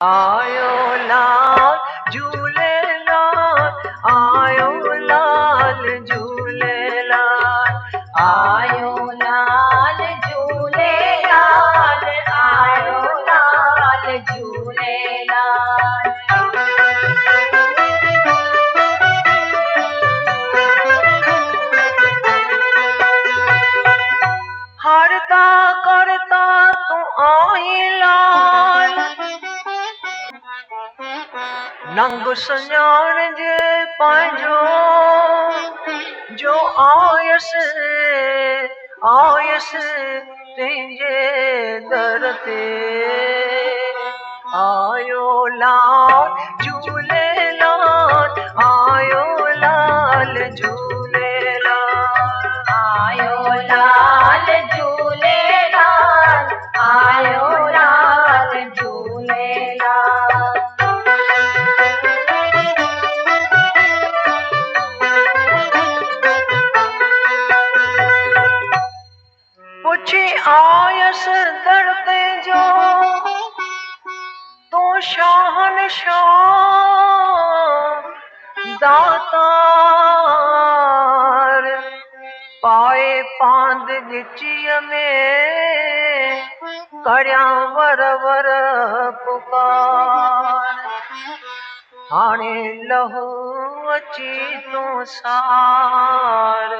आयो लाल झूलेलाल, आयो लाल झूलेलाल, आयो लाल झूलेलाल, आयो लाल झूलेलाल। हरता करता तू आई लाल, नंग सुञाण जे पंहिंजो, जो आयस आयस तुंहिंजे दर ते। आयो लाल झूलेलाल, आयो लाल झूलेलाल, आयो लाल झूलेलाल, आयो लाल झूलेलाल। पुछी आयस दर ते जो तो शहंशाह दातार, पाए पांद गिचीअ में करियां वर वर पुकार। हाणे लहू अची तो सार,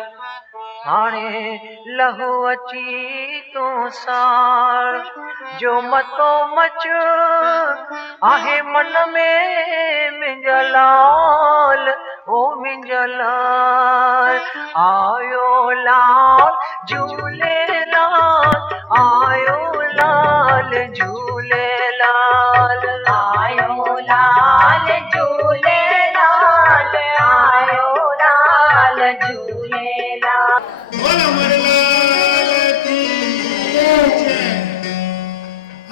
हाणे लहू अची तो सार, जो मतो मच आहे मन में मुंहिंजा लाल, ओ मुंहिंजा लाल। आयो लाल झूलेलाल, आयो लाल झूलेलाल, आयो लाल झूलेलाल, आयो लाल झूलेलाल। बोल अमरलाल की जय।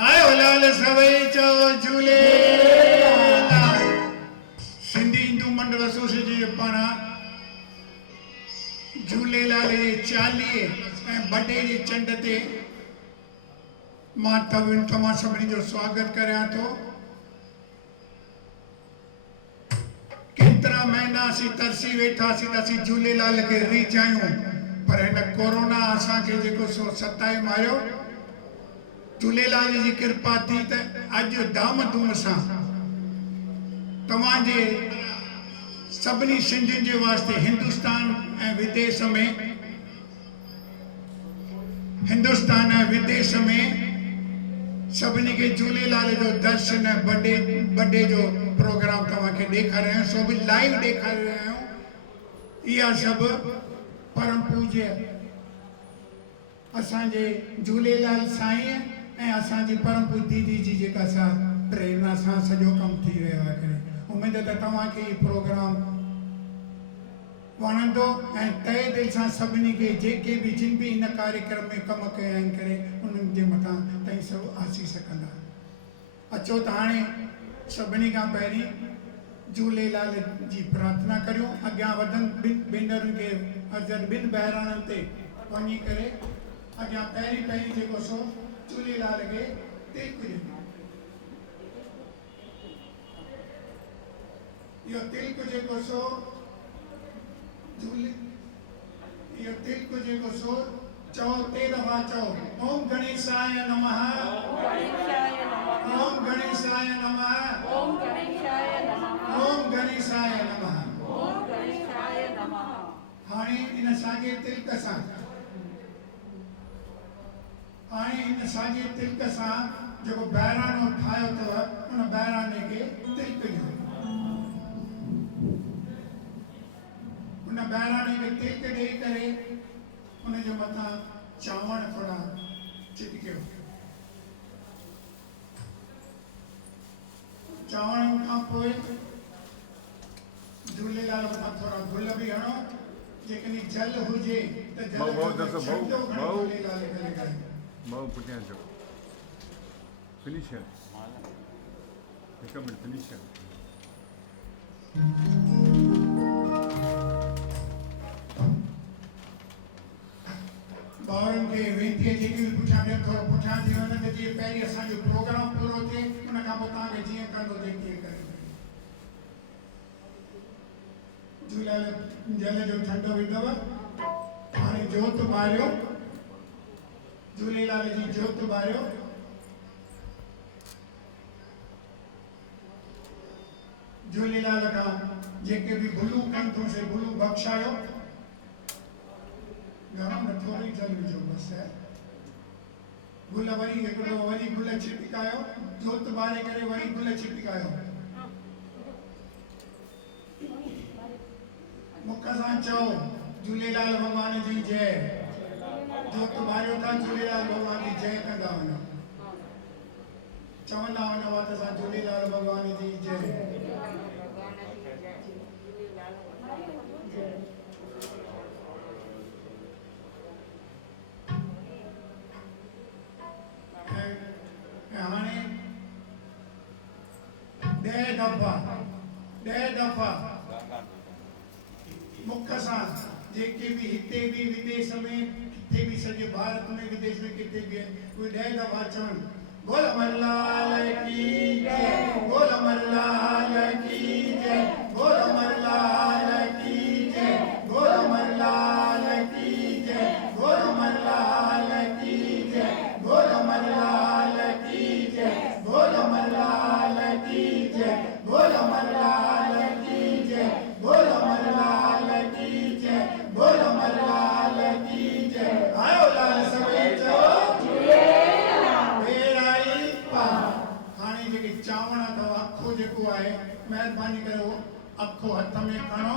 आयो लाल सभई चओ झूलेलाल। सिंधी हिंदू मंडल एसोसिएशन जे पारां झूलेलाल जे 40 ऐं बर्थडे जे चंड ते मां तव्हां सभिनी जो स्वागत करियां थो। केतिरा महीना असीं तरसी वेठासीं त असीं झूलेलाल खे रीच आहियूं, पर हिन कोरोना असांखे जेको सो सताए मारियो। झूलेलाल जी कृपा थी त अॼु धाम धूम सां तव्हांजे सभिनी सिंधियुनि जे वास्ते हिंदुस्तान ऐं विदेश में सभिनी खे झूलेलाल जो दर्शन ऐं बर्थडे जो प्रोग्राम तव्हांखे ॾेखारिया आहियूं, सो बि लाइव ॾेखारे रहिया आहियूं। इहा सभु परम पूज्य असांजे झूलेलाल साईं ऐं असांजी परम पूज्य दीदी जी जेका सा प्रेरणा सां सॼो कमु थी रहियो आहे। करे उमेद त तव्हांखे इहो प्रोग्राम वणंदो ऐं तहे दिलि सां सभिनी खे जेके बि जिन बि इन कार्यक्रम में कमु कया आहिनि करे उन्हनि जे मथां तव्हीं सभु आसीस कंदा। अचो त हाणे सभिनी खां पहिरीं झूलेलाल जी प्रार्थना करियूं, अॻियां वधनि भेनरुनि खे अर्ज़न ॿिनि बहिराणनि ते वञी करे अॻियां पहिरीं जेको सो झूलेलाल खे तिलक ॾिनो। इहो तिलक जेको सो इहो तिलक जेको सो चओ 3 दफ़ा चओ, ओम गणेशाय नमः, ओम गणेशाय नमः, ओम गणेशाय नमः, ओम गणेशाय नमः, ओम गणेशाय नमः। हाणे इन साॻे तिलक सां जेको बहिराणो ठाहियो अथव उन बहिराणे खे तिलक ॾियो। उन बहिराणे खे तिलक ॾेई करे उनजे मथां चांवर थोरा चिटकियो। चांवरनि खां पोइ झूलेलाल मथां थोरा गुल बि हणो, जेकॾहिं जल हुजे त जल झूलेलाल खे लॻायो। Mau punya job. Finisher. Become a finisher. ॿारनि खे वेंदी जेकी बि पुठियां थोरो पुठियां थी वञनि त जीअं पहिरीं असांजो प्रोग्राम पूरो थिए, उन खां पोइ तव्हांखे जीअं कंदो जेके करे झूलेलाल जल जो ठंडो विधव हाणे जोत ॿारियो झूलेलाल जी जोत ॿारियो झूलेलाल खां जेके बि भुलूं कनि था से भुलूं बख़्शायो गरम न थोड़ी जल विझो बसि गुल वरी हिकिड़ो वरी गुल छिटकायो जोत ॿारे करे वरी गुल छिटकायो मुख सां चओ झूलेलाल भॻवान जी जय जोत ॿारियो था झूलेलाल भॻवान जी जय कंदा वञो चवंदा वञो वात सां झूलेलाल भॻवान जी जय हाणे 10 दफ़ा मुख सां जेके भी हिते भी विदेश में किथे भी सॼे भारत में विदेश में किथे भी उहे 10 दफ़ा चवनि बोल अमरलाल की जय बोल अमरलाल की जय बोल अमरलाल की जय बोल अमरलाल की जय बोल अमरलाल की जय बोल अमरलाल की जय बोल अमरलाल की जय बोल अमरलाल की जय बोल अमरलाल की जय बोल अमरलाल की जय आयो लाल सभई चओ बेराई पार हाणे जेके चावण अथव अखो जेको आहे महिरबानी करे उहो अखो हथ में खणो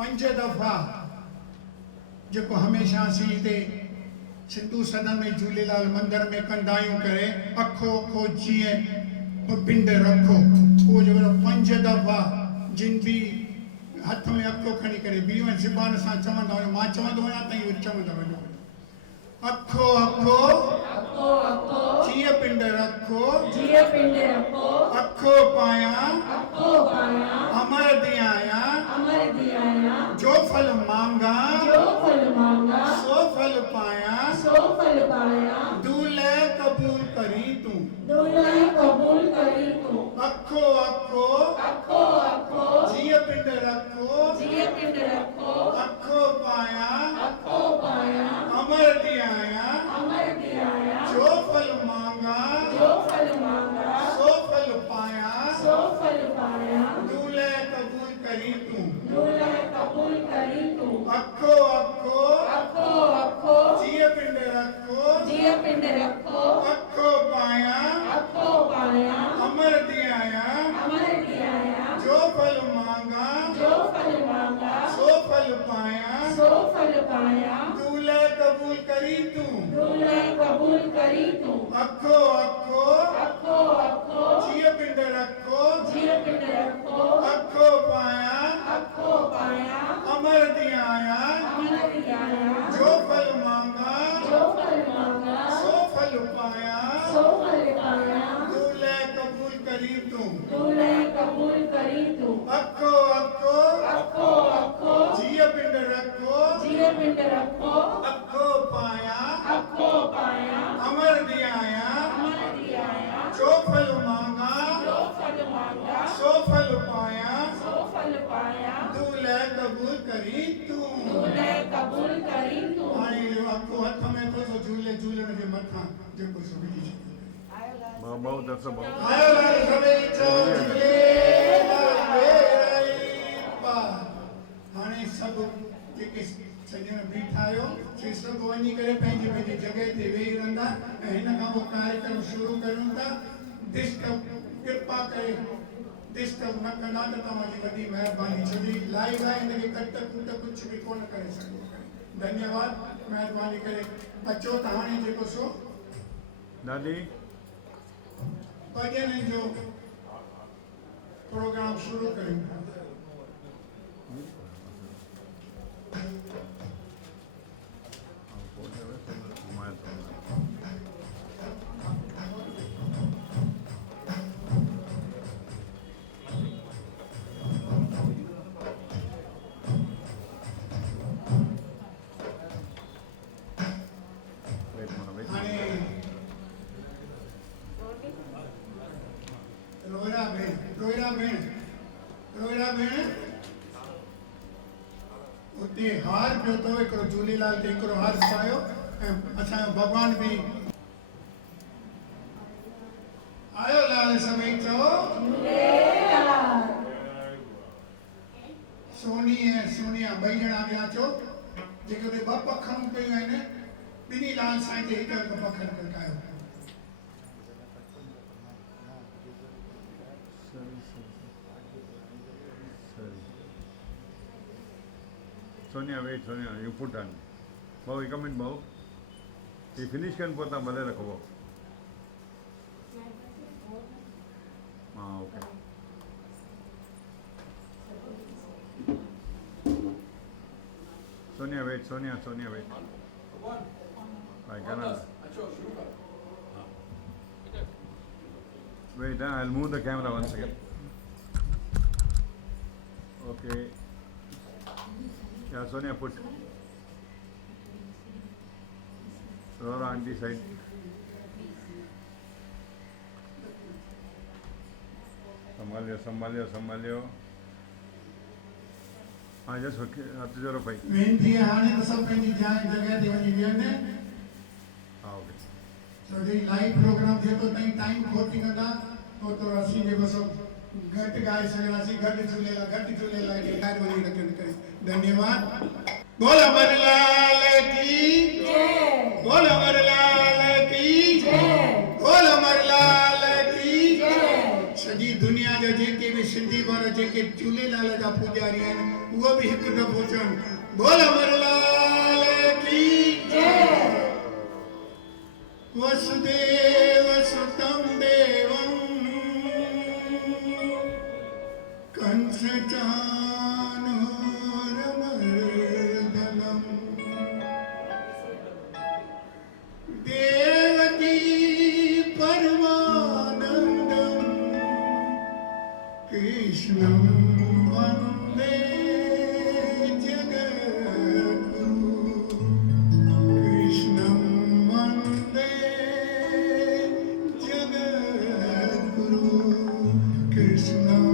5 दफ़ा जेको हमेशह असीं हिते सिंधु सदन में झूलेलाल मंदिर में कंदा आहियूं करे अखो अखो जीअं पिंड रखो उहो जेको 5 दफ़ा जिन भी हथ में अखो खणी करे बीहो ऐं ज़बान सां चवंदा वञो मां चवंदो वञा तव्हां इहो चवंदा वञो अखो अखो जीअं पिंड रखो अखो पायां अमर दियाया जो फल मांगा सो फल पायां दूल्हे कबूल करी तूं अखो अखो जीअं पिंड रखो अखो पायां अमर दियाया जो फल मांगा सो फल पायां दूल्हे कबूल करी तूं अखो अखो जीअं पिंड रखो अखो पायां अमर दियाया जो फल मांगा सो फल पायां दूल्हे कबूल करी तूं अखो अखो जीअं पिंड रखो अखो पायां अमर दियाया जो फल मांगा सो फल पायां दूल्हे कबूल करी तूं अखो अखो जीअं पिंड रखो अखो पायां अमर दियाया जो फल मांगा सो फल पायां दूल्हे कबूल करी तूं हाणे इहो अखो हथ में थो सो झूले झूलण जे मथां जेको सो विझी छॾियो बहु दस बहु आयो लाल सभई चओ झूलेलाल बेराई पार हाणे सभु जेके सॼण बीठा आहियो से सभु वञी करे पंहिंजी पंहिंजी जॻह ते वेही रहंदा ऐं हिन खां पोइ कार्यक्रम शुरू कयूं था डिस्टर्ब कृपा करे डिस्टर्ब न कंदा त तव्हांजी वॾी महिरबानी छो जी लाइव आहे हिनखे कट कुट कुझु बि कोन करे सघो धन्यवाद महिरबानी करे अचो त हाणे जेको सो दादी भॼन जो प्रोग्राम शुरू कयूं रोहिड़ा भेण उते हार पियो अथव हिकिड़ो झूलेलाल ते हिकिड़ो हार पायो ऐं असांजो भॻवान बि आयो लाल सभई चओ सोनी ऐं सोनिया ॿई ॼणा ॿिया चओ जेके उते ॿ पखरूं कयूं आहिनि ॿिन्ही लाल साईं ते हिकु हिकु पखर खड़कायो Sonia, wait, Sonia, you put on. Bhau, you come in, Bhau. You finish can put on, bale rakho. Ah, okay. Sonia, wait, Sonia, wait. I cannot. Wait, I'll move the camera once again. Okay. Yeah, Sonia, put. Rora auntie side. संभालियो. हाँ, just okay. आप जरा भाई. वेंदी हाणे तो सब पंहिंजी जगह ते वञी वेहनि हाँ, okay. छोजी लाइव प्रोग्राम जेको ताईं टाइम खोटी कंदा ओतिरो असीं जेको सभु घटि ॻाए सघंदासीं घटि झूलेलाल खे ॻाए वञी रखनि करे धन्यवाद बोल अमरलाल की जय बोल अमरलाल की जय बोल अमरलाल की जय सॼी दुनिया जा जेके बि सिंधी वारा जेके झूलेलाल जा पुॼारी आहिनि उहो बि हिकु दफ़ो चवनि बोल अमरलाल की जय वसुदेव सुतं देवं कंस चाणूरमर्दनम् देवकी परमानन्दं कृष्णं वन्दे जगद्गुरुं कृष्णं वन्दे जगद्गुरुं कृष्णं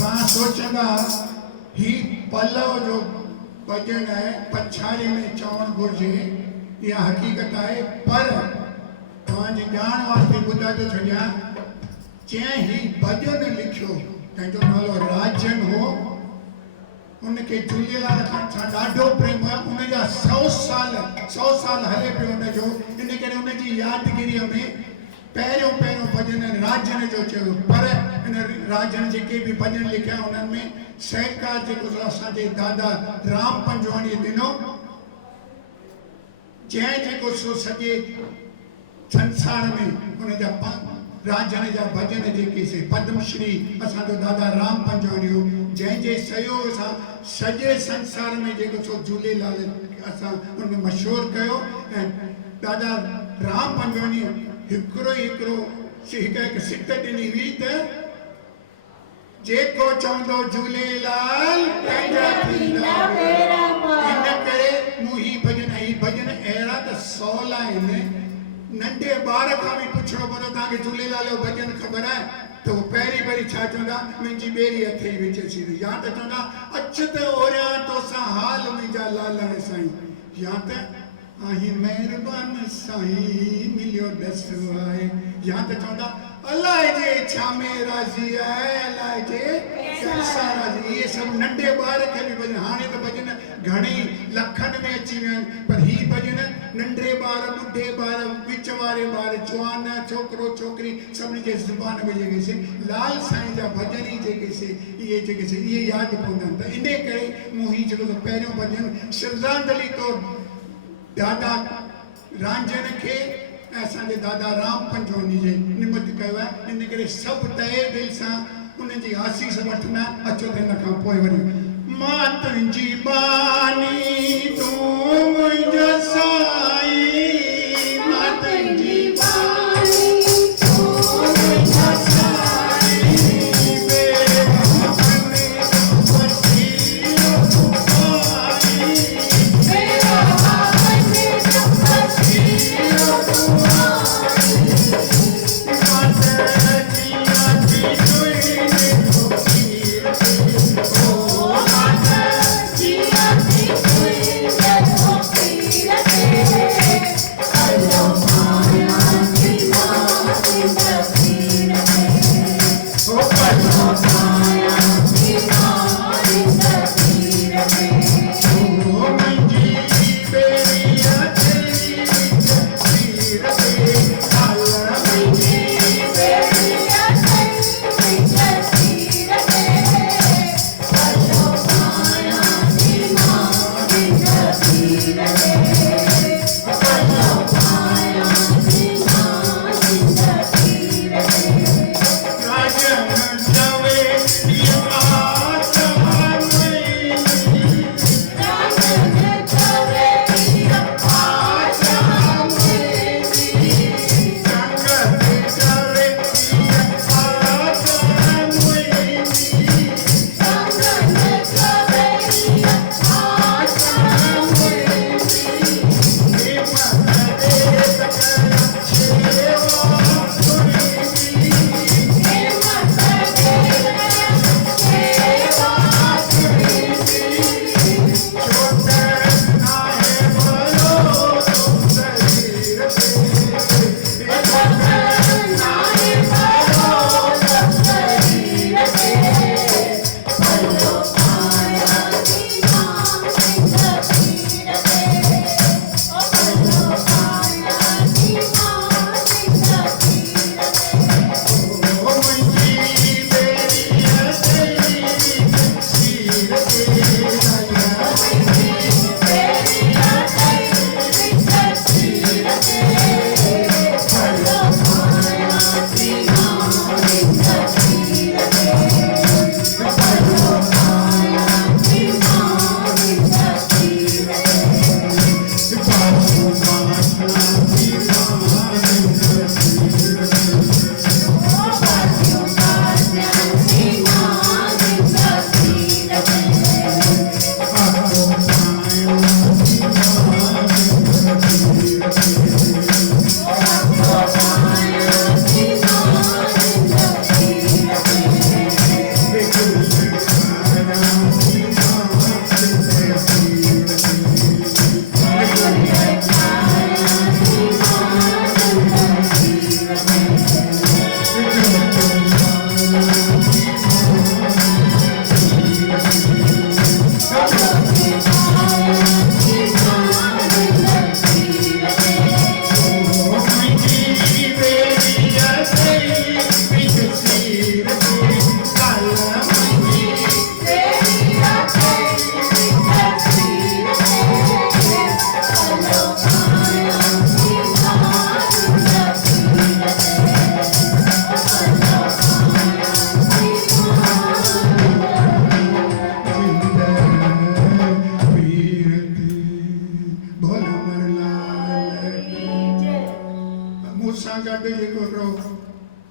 असां सोचंदा ही पलव जो भॼन आहे पछाड़ी में चवणु घुरिजे, इहा हक़ीक़त आहे, पर तव्हांजी ॼाण वास्ते ॿुधाए थो छॾियां, जंहिं ही भॼन लिखियो तंहिंजो नालो राजन हो, उनखे झूलेलाल सां ॾाढो प्रेम हुयो, उनजा 100 साल हले पियो उनजो, इन करे उनजी यादगिरीअ में पहिरियों भॼन राजन जो चयो। पर इन राजन जेके बि भॼन लिखिया उन्हनि में सहकार जेको असांजे दादा राम पंजवाणी ॾिनो, जंहिं जेको सो सॼे संसार में उनजा राजन जा भॼन जेके से पद्मश्री असांजो दादा राम पंजवाणी हो, जंहिंजे सहयोग सां सॼे संसार में जेको सो झूलेलाल असां उन मशहूरु कयो। ऐं दादा राम पंजवाणी हिकिड़ो हिकु सिट ॾिनी हुई त जेको चवंदो झूलेलाल पंहिंजा थींदा बेड़ा पार। इन करे मूं ही भॼन अहिड़ा त सवला आहिनि, नंढे ॿार खां बि पुछणो पवंदो तव्हांखे झूलेलाल जो भॼन ख़बर आहे त उहो पहिरीं छा चवंदा, मुंहिंजी ॿेड़ी हथे विच सीधी, या त चवंदा अच त ओरियां तोसां हाल मुंहिंजा लालण साईं, या त आहीं महिरबान साईं मिलियो ॾस आहे, या त चवंदा अलाए जे छा में राज़ी आहे, अलाए जे कैसा राज़ी। इहे सभु नंढे ॿार खे बि भॼन, हाणे त भॼन घणेई लखनि में अची विया आहिनि, पर ही भॼन नंढे ॿार ॿुढे ॿार विच वारे ॿार जवान छोकिरो छोकिरी सभिनी जे ज़ुबान में जेके से लाल साईं जा भॼन ई जेके से इहे यादि पवंदा आहिनि। त इन करे मूं ही जेको पहिरियों भॼन श्रद्धांजलि तौर दादा रांझन खे ऐं असांजे दादा राम पंजवाणी जे निमित कयो आहे। इन करे सभु तहे दिलि सां उनजी आसीस वठंदा। अचो त हिन खां पोइ वरी मां तुंहिंजी बानी तूं मुंहिंजो साईं, मां तुंहिंजी बानी तूं मुंहिंजो साईं, Yeah.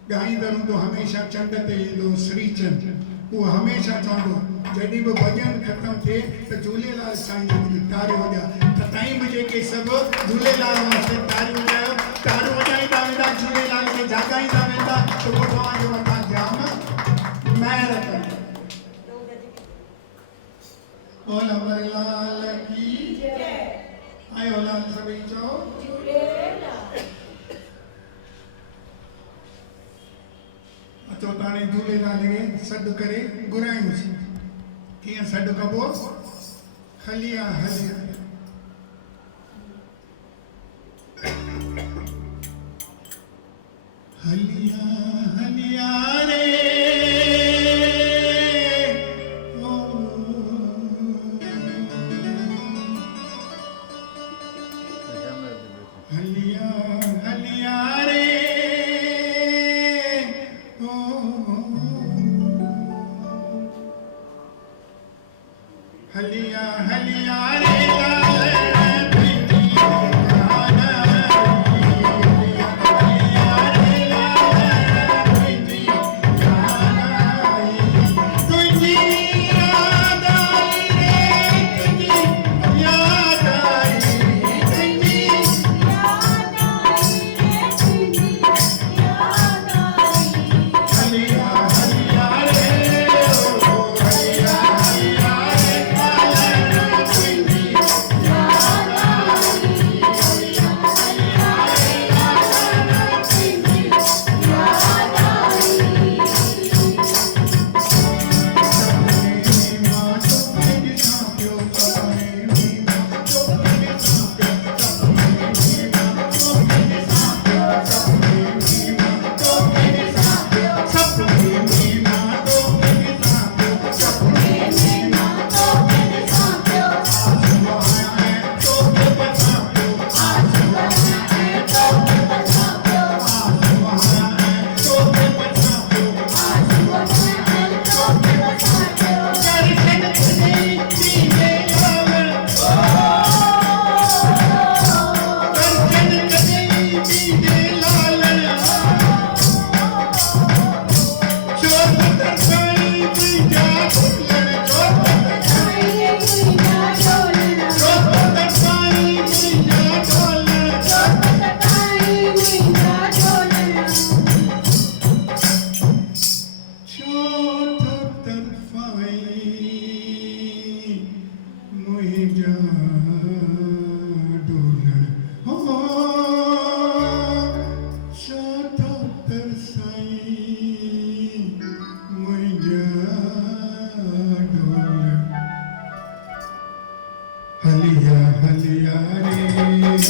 ॻाईंदड़ हूंदो हमेशह चंड ते ईंदो श्री चंड, उहो हमेशह चवंदो जॾहिं बि भॼन ख़तमु थिए त झूलेलाल साईं जी तारियूं वॼा, त ताईं बि जेके सभु झूलेलाल वास्ते तारियूं वॼायो, तारियूं वॼाईंदा वेंदा, झूलेलाल खे जाॻाईंदा वेंदा, त उहो तव्हांजे मथां जाम महिर कंदो। बोल अमरलाल की जय। आयो लाल सभई चओ अचो ताणे झूलेलाल खे सॾु करे घुरायूंसीं। कीअं सॾु कबो? हलिया हलिया हलिया हलिया रे ओ हलिया हलिया रे ओ हलिया हलिया रे हलिया हलिया रे हलिया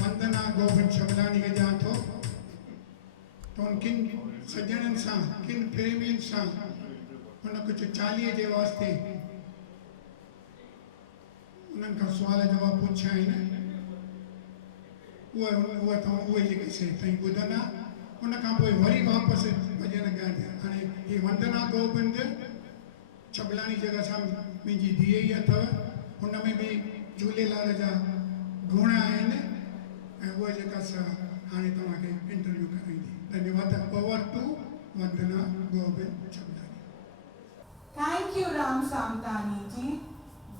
वंदना गोविंद छबलानी के ॾियां थो तो किन सज्जननि सां किन प्रेमियुनि सां हुन कुझु 40 जे वास्ते उन्हनि खां सुवाल जवाब पुछिया आहिनि उहे जेके शइ ताईं ॿुधंदा उन खां पोइ वरी वापसि भॼन ॻाइनि। हाणे हीअ वंदना गोविंद छबलानी जॻह सां मुंहिंजी धीअ ई अथव हुन में बि झूलेलाल जा गुण आहिनि ऐं उहा जेका हाणे तव्हांखे इंटरव्यू कराईंदी। धन्यवाद। Over to Vandana Govind Chhablani. Thank you Ram Samtani ji.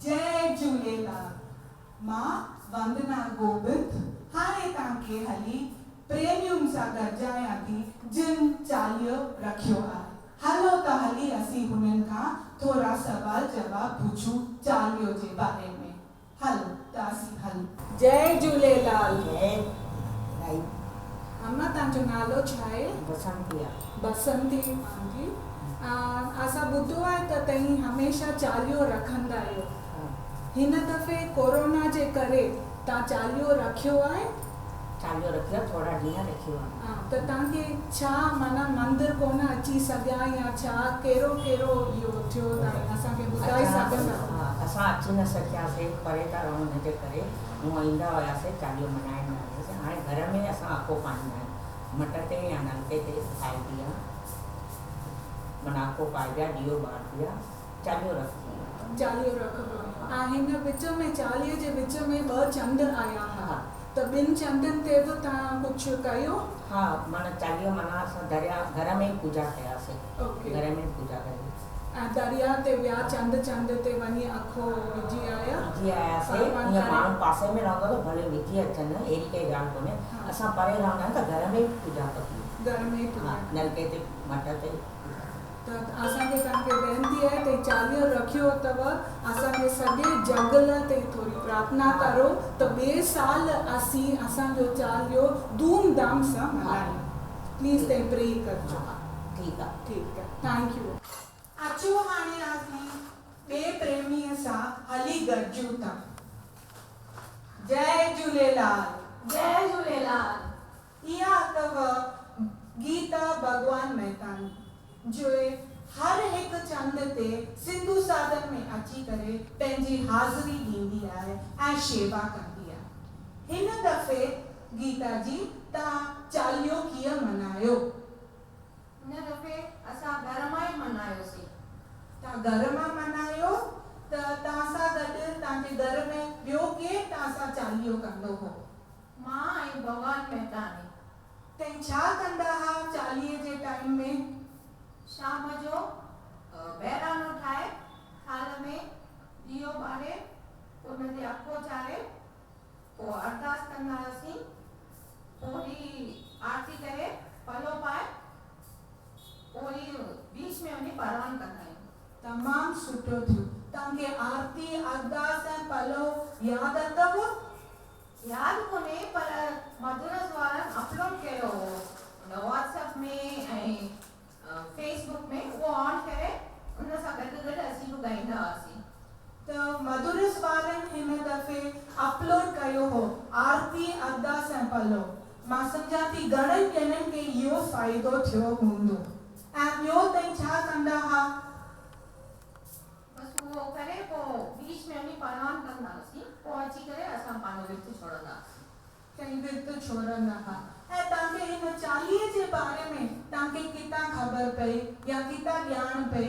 जय झूलेलाल। मां वंदना गोविंद हाणे तव्हांखे हली प्रेमियुनि सां गॾिजायां थी जिन चालीहो रखियो आहे। हलो त हली असीं हुननि खां थोरा सवाल जवाब पुछूं चालीहो जे बारे में। हलो त असीं हलूं। जय झूलेलाल। अम्मा तव्हांजो नालो छा आहे? बसंती। बसंती जी। असां ॿुधो आहे त तव्हीं हमेशह चालीहो रखंदा आहियो। हिन दफ़े कोरोना जे करे तव्हां चालीहो रखियो आहे? चालीहो रखियो, थोरा ॾींहं रखियो आहे। त तव्हांखे छा माना मंदिर कोन अची सघिया या छा कहिड़ो कहिड़ो इहो थियो असांखे ॿुधाए सघंदा? असां अची न सघियासीं, परे था रहूं हिनजे करे हूअं ईंदा हुआसीं चालीहो मल्हाईंदा हुआसीं। हाणे घर में असां अखो पाईंदा आहियूं, मट ते या नलके ते ठाहिबी आहे, माना अखो पाइबी आहे, ॾीओ ॿारबी आहे, चालीहो रखबो आहे। चालीहो रखबो आहे। हिन विच में चालीहे जे विच में 2 चंड आया हुआ त 2 चंडनि ते बि तव्हां कुझु कयो? हा, माना चालीहो माना असां दरिया घर में ई पूजा कयासीं। घर में ई पूजा कई ऐं दरिया ते विया चंड ते वञी अखो विझी आयासीं। ईअं माण्हू पासे में रहंदो त भले विझी अचनि, अहिड़ी काई ॻाल्हि कोन्हे। असां परे रहंदा आहियूं त घर में ई पूजा कबी, घर में ई पूजा नलके ते मट ते। त असांखे तव्हांखे वेनिती आहे त चालीहो रखियो अथव, असांजे सॼे जगल ते थोरी प्रार्थना करो त ॿिए साल असांजो चालीहो धूम धूमधाम सां मल्हायूं। प्लीज़ तव्हां प्रे कजो। ठीकु आहे। ठीकु आहे, थैंक यू। अचो हाणे असीं ॿिए प्रेमीअ सां हली गॾिजूं था। जय झूलेलाल। जय झूलेलाल। इहा अथव गीता भगवान मेहतानी, जो हर हिकु चंड ते सिंधु साधन में अची करे पंहिंजी हाज़िरी ॾींदी आहे ऐं शेवा कंदी आहे। हिन दफ़े गीता जी तव्हां चालीहो कीअं मल्हायो? हिन दफ़े असां घर मां ई मल्हायोसीं। तव्हां घर मां मल्हायो त तव्हां सां गॾु तव्हांजे घर में ॿियो केरु तव्हां सां चालीहो कंदो हो? मां ऐं भगवान मेहतानी। तव्हां छा कंदा हुआ चालीहे जे टाइम में? शाम जो बहिराणो ठाहे थाल में ॾीओ ॿारे उन ते अखो चाढ़े पोइ अरदास कंदा हुआसीं। पोइ आरती करे पलो पाए पोइ बीच में वञी परवान कंदा आहियूं। तमामु सुठो थियो। तव्हांखे आरती अरदास ऐं पलो यादि अथव? यादि कोन्हे पर मधुरस वारनि अपलोड कयो हो व्हाट्सएप में ऐं फेसबुक में, उहो ऑन करे उन सां गॾु गॾु असीं बि ॻाईंदा हुआसीं। त मधुरस वारनि हिन दफ़े अपलोड कयो हो आरती अरदास ऐं पलो। मां सम्झां थी घणनि ॼणनि खे इहो फ़ाइदो थियो हूंदो। ऐं ॿियो तव्हां छा कंदा हुआ? बस उहो करे पोइ बीच में वञी परवान कंदा हुआसीं। पोइ अची करे असां पंहिंजो विर्त छोड़ंदा हुआसीं। तव्हां विर्त छोड़ंदा हुआ। ऐं तव्हांखे हिन चालीहे जे बारे में तव्हांखे किथां ख़बर पई या किथां ॼाण पई?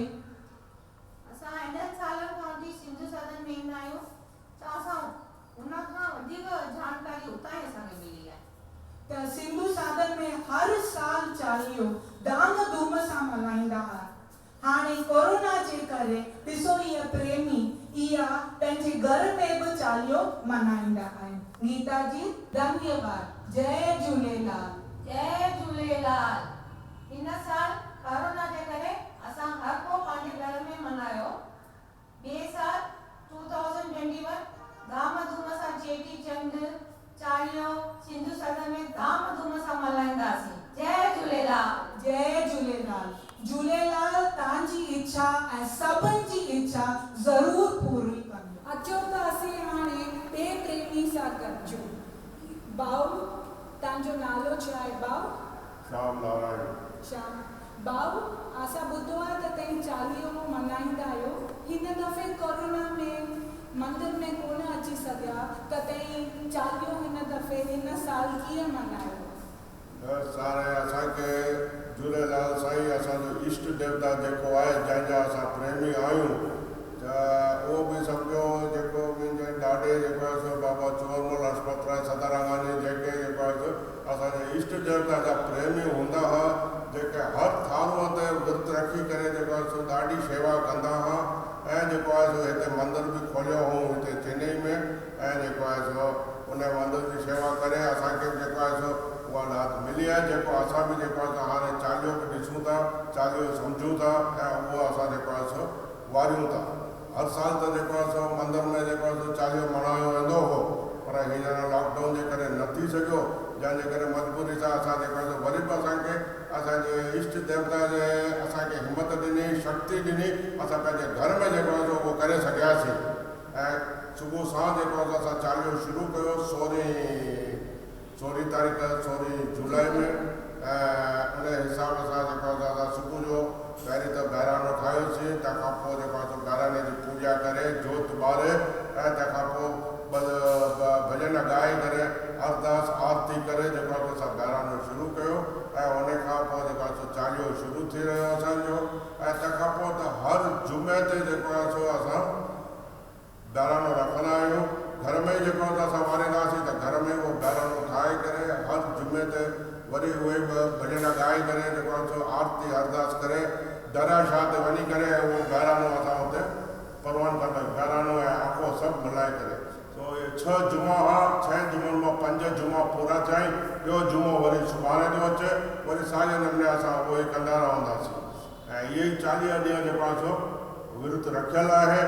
असां एॾनि सालनि खां वठी सिंधु सदन में ईंदा आहियूं त असां उन खां वधीक जानकारी उतां ई असांखे मिली आहे। त सिंधु साधन में हर साल चालीहो धाम धूम सां मल्हाईंदा हुआ। हाणे कोरोना जे करे ॾिसो इहा प्रेमी इहा पंहिंजे घर में बि चालीहो मल्हाईंदा आहिनि। गीता जी धन्यवाद। जय झूलेलाल। जय झूलेलाल। हिन साल कोरोना जे करे असां हर को पंहिंजे घर में मल्हायो। ॿिए साल 2021 धाम धूम सां चेटी चंड चालीहो सिंधु सदन में धाम धूम सां मल्हाईंदासीं। जय झूलेलाल। जय झूलेलाल। झूलेलाल तव्हांजी इच्छा ऐं सभिनि जी इच्छा ज़रूरु पूरी कंदो। अचो त असीं हाणे ॿिए प्रेमी सां गॾिजूं। भाऊ, तव्हांजो नालो छा आहे भाऊ? श्याम नारायण। श्याम भाऊ, असां ॿुधो आहे त तव्हां चालीहो मल्हाईंदा आहियो। हिन दफ़े कोरोना में मंदिर में कोन अची सघिया त तव्हां चालीहो हिन दफ़े हिन साल कीअं मल्हायो? सारे असांखे झूलेलाल साईं असांजो इष्ट देवता जेको आहे जंहिंजा असां प्रेमी आहियूं त उहो बि सम्झो जेको मुंहिंजे ॾाॾे जेको आहे सो बाबा चोरमल लाजपत राय सदारंगानी जेके जेको आहे सो असांजे इष्ट देवता जा प्रेमी हूंदा हुआ, जेके हर थारूअ ते विर्त रखी करे जेको आहे सो ॾाढी शेवा कंदा हुआ। ऐं जेको आहे सो हिते मंदर बि खोलियो हुओ हिते चेन्नई में। ऐं जेको आहे सो उन मंदर जी शेवा करे असांखे जेको आहे सो उहा दात मिली आहे। जेको असां बि जेको आहे सो हाणे चालीहो बि ॾिसूं था, चालीहो सम्झूं था ऐं उहो असां जेको आहे सो वारियूं था। हर साल त जेको आहे सो मंदर में जेको आहे सो चालीहो मल्हायो वेंदो हो, पर हींअर लॉकडाउन जे करे न थी सघियो, जंहिंजे करे मजबूरी सां असां जेको आहे सो वरी बि असांखे असांजे इष्ट देवता जे असांखे हिमत ॾिनी, शक्ति ॾिनी, असां पंहिंजे घर में जेको आहे सो उहो करे सघियासीं। ऐं सुबुह सां जेको आहे असां चालीहो शुरू कयो 16 तारीख़ 16 जुलाई में। ऐं उन हिसाब सां जेको आहे असां सुबुह जो पहिरीं त बहिराणो ठाहियोसीं, तंहिंखां पोइ जेको आहे बहिराणे जी पूॼा करे जोत ॿारे ऐं तंहिंखां पोइ भॼन ॻाए करे अरदास आरती करे जेको आहे असां बहिराणो शुरू कयो। ऐं उन खां पोइ जेको आहे सो चालीहो शुरू थी रहियो असांजो। ऐं तंहिंखां पोइ त हर जुमे ते जेको आहे सो असां बहिराणो रखंदा आहियूं। घर में जेको आहे असां वारींदासीं त घर में उहो बहिराणो ठाहे करे हर जुमे ते वरी उहे भॼन ॻाए करे जेको आहे सो आरती अरदास करे दरियाशाह ते वञी करे उहो बहिराणो असां हुते परवान कंदा आहियूं। बहिराणो ऐं अखो सभु मिलाए करे। सो इहे 6 जुमा हुआ, 6 जुमनि मां 5 जुमा पूरा थिया आहिनि। ॿियो जुमो वरी सुभाणे थो अचे, वरी साॻे नमूने असां उहे कंदा रहंदासीं। ऐं इहे ई 40 ॾींहं जेको आहे सो विर्त रखियलु आहे।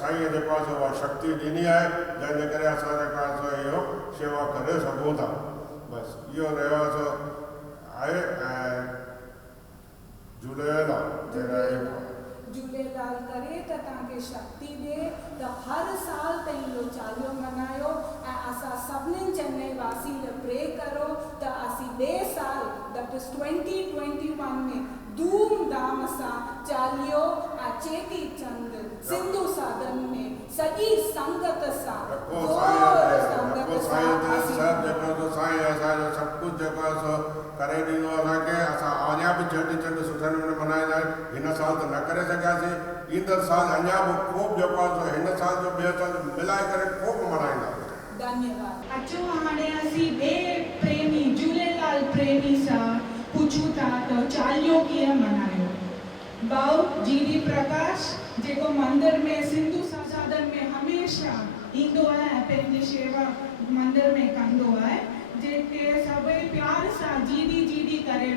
साईं जेको आहे सो उहा शक्ति ॾिनी आहे, जंहिंजे करे असां जेको आहे सो इहो शेवा करे सघूं था। बस इहो रहियो सो आहे ऐं झूलेलाल झूलेलाल करे त तव्हांखे शक्ति ॾे त हर साल ताईं इहो चालीहो मल्हायो ऐं असां सभिनीनि चेन्नई वासी लाइ प्रे करो त असीं ॿिए साल दैट इज़ 2021 में धूमधाम सां चालीहो ऐं चेटी चंड सिंधु सदन में सॼी संगत सां साईं असांजो सभु कुझु जेको आहे सो करे ॾींदो असांखे असां अञा बि चेटी चंड सुठे नमूने मल्हाईंदा आहियूं हिन साल त न करे सघियासीं ईंदड़ साल अञा बि ख़ूब जेको आहे सो हिन साल जो ॿिए साल मिलाए करे ख़ूब मल्हाईंदासीं धन्यवाद अचो हाणे असीं ॿिए प्रेमी झूलेलाल प्रेमी सां पुछूं था त चालीहो कीअं मल्हायो भाउ जीडी प्रकाश जेको मंदिर में सिंधु सदन में हमेशह ईंदो आहे ऐं पंहिंजी शेवा मंदिर में कंदो आहे जेके सभई प्यार सां जीडी करे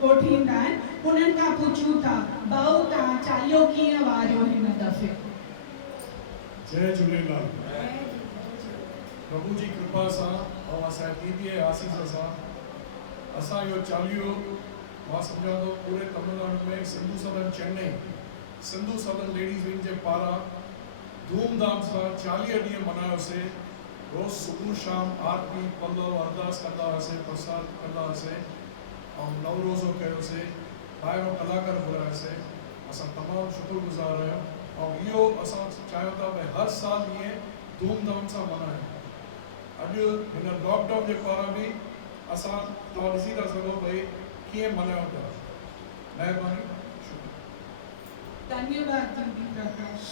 कोठींदा आहिनि उन्हनि खां पुछूं था भाउ तव्हां चालीहो कीअं वारियो हिन दफ़े जय झूलेलाल प्रभु जी कृपा सां ऐं असांजे दीदीअ आसीस सां असां इहो चालीहो मां सम्झां थो पूरे तमिलनाडु में सिंधु सदन चेन्नई सिंधु सदन लेडीज़ विंग जे पारां धूमधाम सां 40 ॾींहं मल्हायोसीं रोज़ सुबुह शाम आरती पलव अरदास कंदा हुआसीं प्रसाद कंदा हुआसीं ऐं नवरोज़ो कयोसीं ॿाहिरों कलाकार घुरायासीं असां तमामु शुक्रगुज़ार आहियूं ऐं इहो असां चाहियूं था भई हर साल ईअं धूमधाम सां मल्हायूं अॼु हिन लॉकडाउन जे पारां बि असां तव्हां ॾिसी था सघो भई कीअं मल्हायूं था महिरबानी धन्यवाद दीदी प्रकाश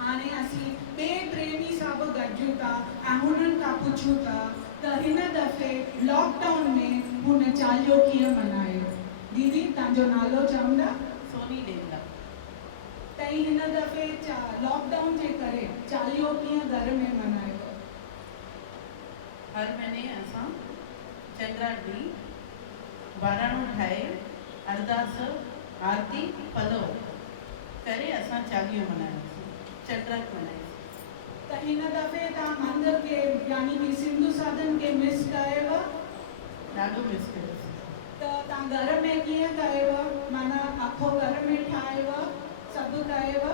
हाणे असीं ॿिए प्रेमी सां बि गॾिजूं था ऐं हुननि खां पुछूं था त हिन दफ़े लॉकडाउन में हुन चालीहो कीअं मल्हायो दीदी तव्हांजो नालो चवंदा सोनी डेंदा तई हिन दफ़े लॉकडाउन जे करे चालीहो कीअं घर में मल्हायो हर महीने असां चंद्रा ॾींहुं बाराणो ठाहे अरदास आरती पलव करे असां चालीहो मल्हायोसीं चंड्रक मल्हायोसीं त हिन दफ़े तव्हां मंदिर खे यानी कि सिंधु सदन खे मिस कयव ॾाढो मिस कयोसीं त तव्हां घर में कीअं कयव माना अखो घर में ठाहियव सभु कयव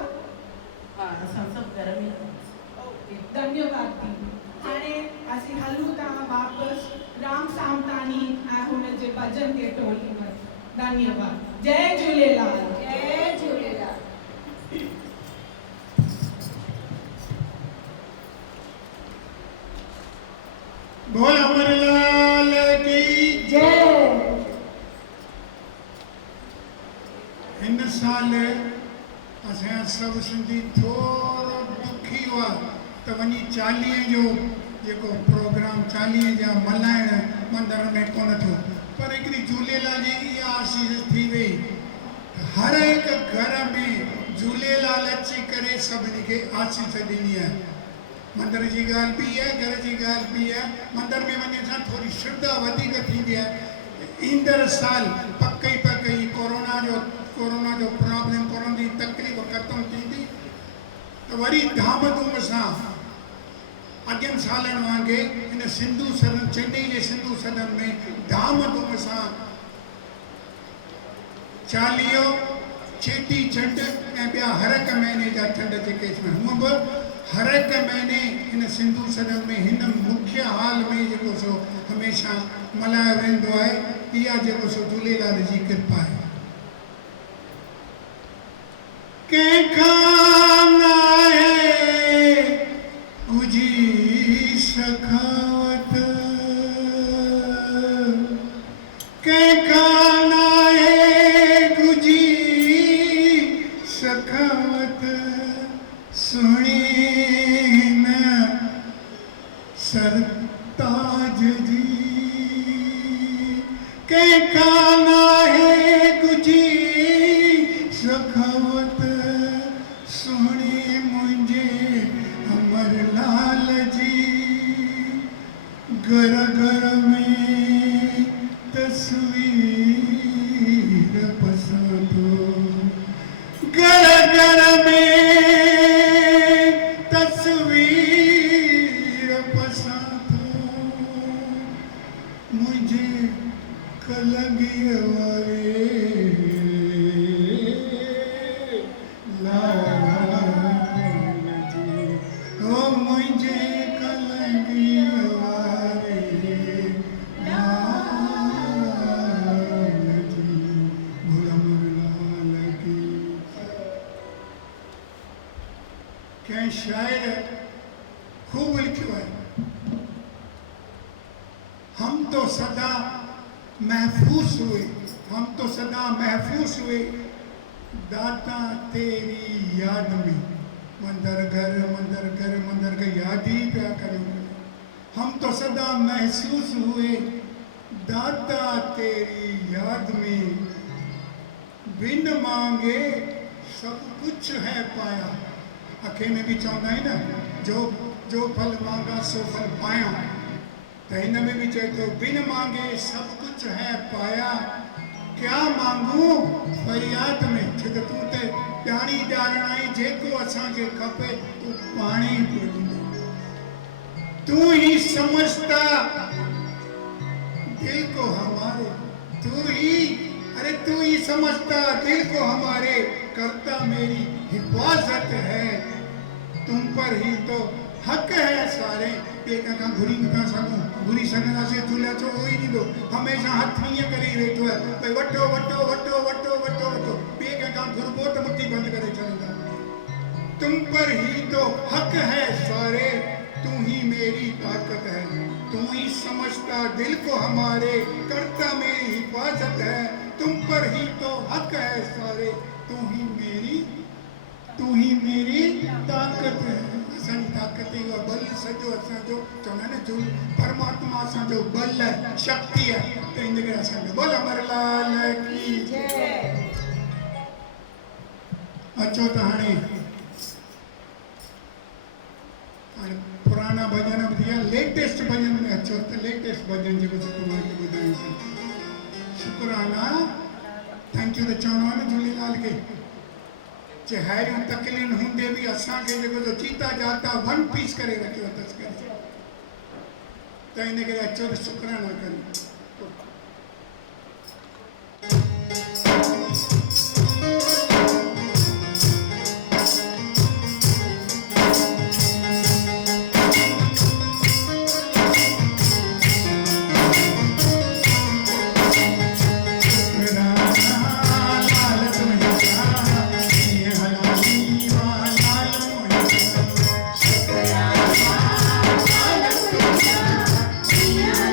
हा असां सभु घर में कयोसीं ओके धन्यवाद दीदी हाणे असीं हलूं था वापसि राम सामतानी ऐं हुन जे भजन के टोली में धन्यवाद जय झूलेलाल जय झूलेलाल बोल अमरलाल की जय हिन साल असां सभु सिंधी थोरो दुखी हुआ त वञी 40 जो जेको प्रोग्राम 40 जा मल्हाइण मंदर में कोन थियो पर हिकिड़ी झूलेलाल जी इहा आसीस थी वई हर हिकु घर में झूलेलाल अची करे सभिनी खे आसीस ॾिनी आहे मंदर जी ॻाल्हि बि आहे घर जी ॻाल्हि बि आहे मंदर में वञण सां थोरी श्रद्धा वधीक थींदी आहे ईंदड़ साल पक ई कोरोना जो प्रॉब्लम कोरोना जी तकलीफ़ ख़तमु थींदी त वरी धाम धूम सां अॻियनि सालनि वांगुरु हिन सिंधु सदन चेन्नई जे सिंधु सदन में धाम धूम सां चालीहो चेटी चंड ऐं ॿिया हर हिकु महीने जा चंड जेके हूअं बि हर हिकु महीने हिन सिंधु सदन में हिन मुख्य हाल में जेको सो हमेशह मल्हायो वेंदो आहे इहा जेको सो झूलेलाल जी कृपा आहे कंहिंखां नाहे गुजी सखावत कंहिंखां नाहे गुजी सखावत सुणी न सरताज जी कंहिंखां नाहे गुजी सखावत सुणी मुंहिंजे अमरलाल जी घर घर में तस्वीर पसंदो घर घर में तस्वीर पसंदो मुझे कलंगी वारे लाल जी, ओ मुझे कलंगी वारे लाल जी, गुलाम लाल की। क्या शायर खूब लिखो है। हम तो सदा महफूज हुए, हम तो सदा महफूज हुए दाता तेरी याद में। मंदिर घर याद ही क्या करोगे। हम तो सदा महसूस हुए दाता तेरी याद में। बिन मांगे सब कुछ है पाया। अखे में भी चवंदा आहिनि न, जो फल मांगा सो फल पाया। तो इन में भी चए थो बिन मांगे सब कुछ है पाया। क्या मांगू फरियाद में, छो त तूं त ॼाणी ॼाणाई जेको असांखे खपे तूं पाण ई पियो ॾींदो। तू ही समझता दिल को हमारे, तू ही समझता दिल को हमारे, करता मेरी हिफाजत है। तुम पर ही तो हक है सारे। ॿिए कंहिंखां घुरी नथा सघूं, घुरी सघंदासीं तुलिया छो उहो ई ॾींदो। हमेशह हथ ईअं करे ई वेठो आहे भई वठो वठो वठो वठो वठो वठो। ॿिए कंहिंखां घुरबो त मुट्ठी बंदि करे छॾींदा। तुम पर ही तो हक है सारे, तू ही मेरी ताकत है। तू ही समझता दिल को हमारे, करता मेरी हिफाजत है। तुम पर ही तो हक है सारे, तू ही मेरी ताकत है। असांजी ताकत ई उहा बल सॼो असांजो चवंदा आहिनि झूल परमात्मा असांजो बल आहे, शक्ति आहे। त इन करे असांखे बोल अमरलाल की जय। अचो त हाणे पुराना भजन ॿुधिया, लेटेस्ट भजन में अचो त लेटेस्ट भजन जेको तव्हांखे ॿुधायूं। शुक्राना, थैंक यू त चवणो आहे न झूलेलाल खे। चेहरियूं तकलीफ़ हूंदे बि असांखे जेको जो चीता जाता वन पीस करे रखियो अथसि करे। त इन करे अचो त शुक्राना करियो। Yeah.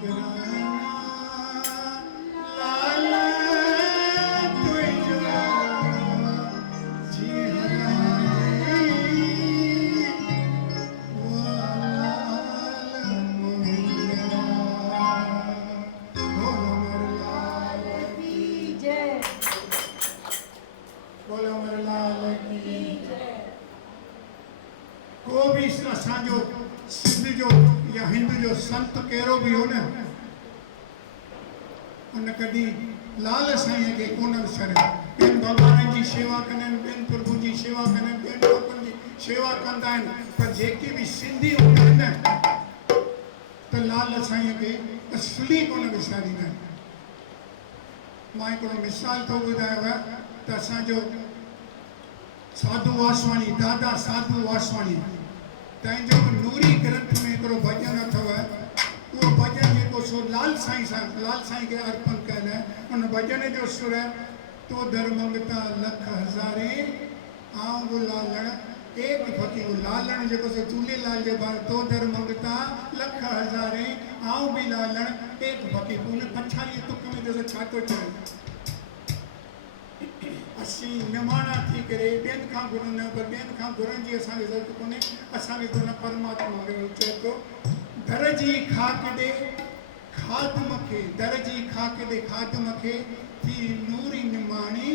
शुक्राना लाला तुझो जी हलाए वो लाल मोहिया बोलो मोर लाल की जय बोलो मोर लाल की को भी असांजो सिंध जो या हिंद जो संत कहिड़ो बि हो न उन कॾहिं लाल साईं खे कोन विसरियो ॿियनि भॻवाननि जी शेवा कंदा आहिनि ॿियनि प्रभु जी शेवा कंदा आहिनि ॿियनि लोकनि जी शेवा कंदा आहिनि पर जेके बि सिंधी हूंदा आहिनि न त लाल साईं खे असली कोन विसारींदा आहिनि मां हिकिड़ो मिसाल थो ॿुधायांव त असांजो साधू वासवाणी दादा साधू वासवाणी तंहिंजो नूरी ग्रंथ में हिकिड़ो भॼन अथव उहो भॼन जेको सो लाल साईं खे अर्पण कयल आहे उन भॼन जो सुर तो दर मंगता लख हज़ारे आऊं बि लालण एक फ़क़ीर लालण जेको सो झूलेलाल जे बारे तो दर मंगता लख हज़ारे आऊं बि लालण एक फ़क़ीर उन पछाड़ीअ तुक में ॾिसो छा थो चए असीं निमाणा थी करे ॿियनि खां घुरनि पर ॿियनि खां घुरण जी असांखे ज़रूरत कोन्हे असांखे घुरण परमात्मा चए थो दर जी खाक ॾे खादम खे दर जी खाक ॾे खादम खे थी नूरी निमाणी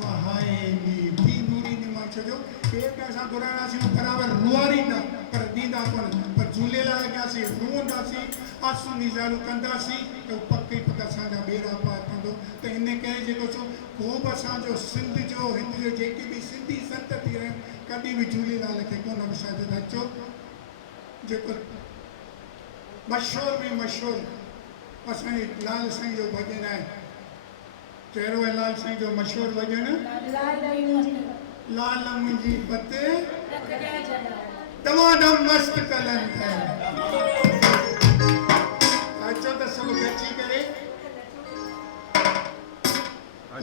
वहाएनी थी नूरी निमाणी छो ॿिए कंहिंसां घुराईंदासीं बराबरि रुआरींदा पर ॾींदा कोन पर झूलेलाल खे असीं रुअंदासीं आसूं निज़ारूं कंदासीं त पक ई पक असांजा ॿेड़ा पार कंदो त इन करे जेको सो को बि असांजो सिंध जो हिंद जो जेके बि सिंधी संत थी रहिया आहिनि कॾहिं बि झूलेलाल खे कोन विसारिजो था अचो जेको मशहूर में मशहूर असांजे लाल साईं जो भॼन आहे कहिड़ो आहे लाल साईं जो मशहूर भॼन लाल मुंहिंजी पत तमामु मस्त कलंक अचो त सभु गॾिजी करे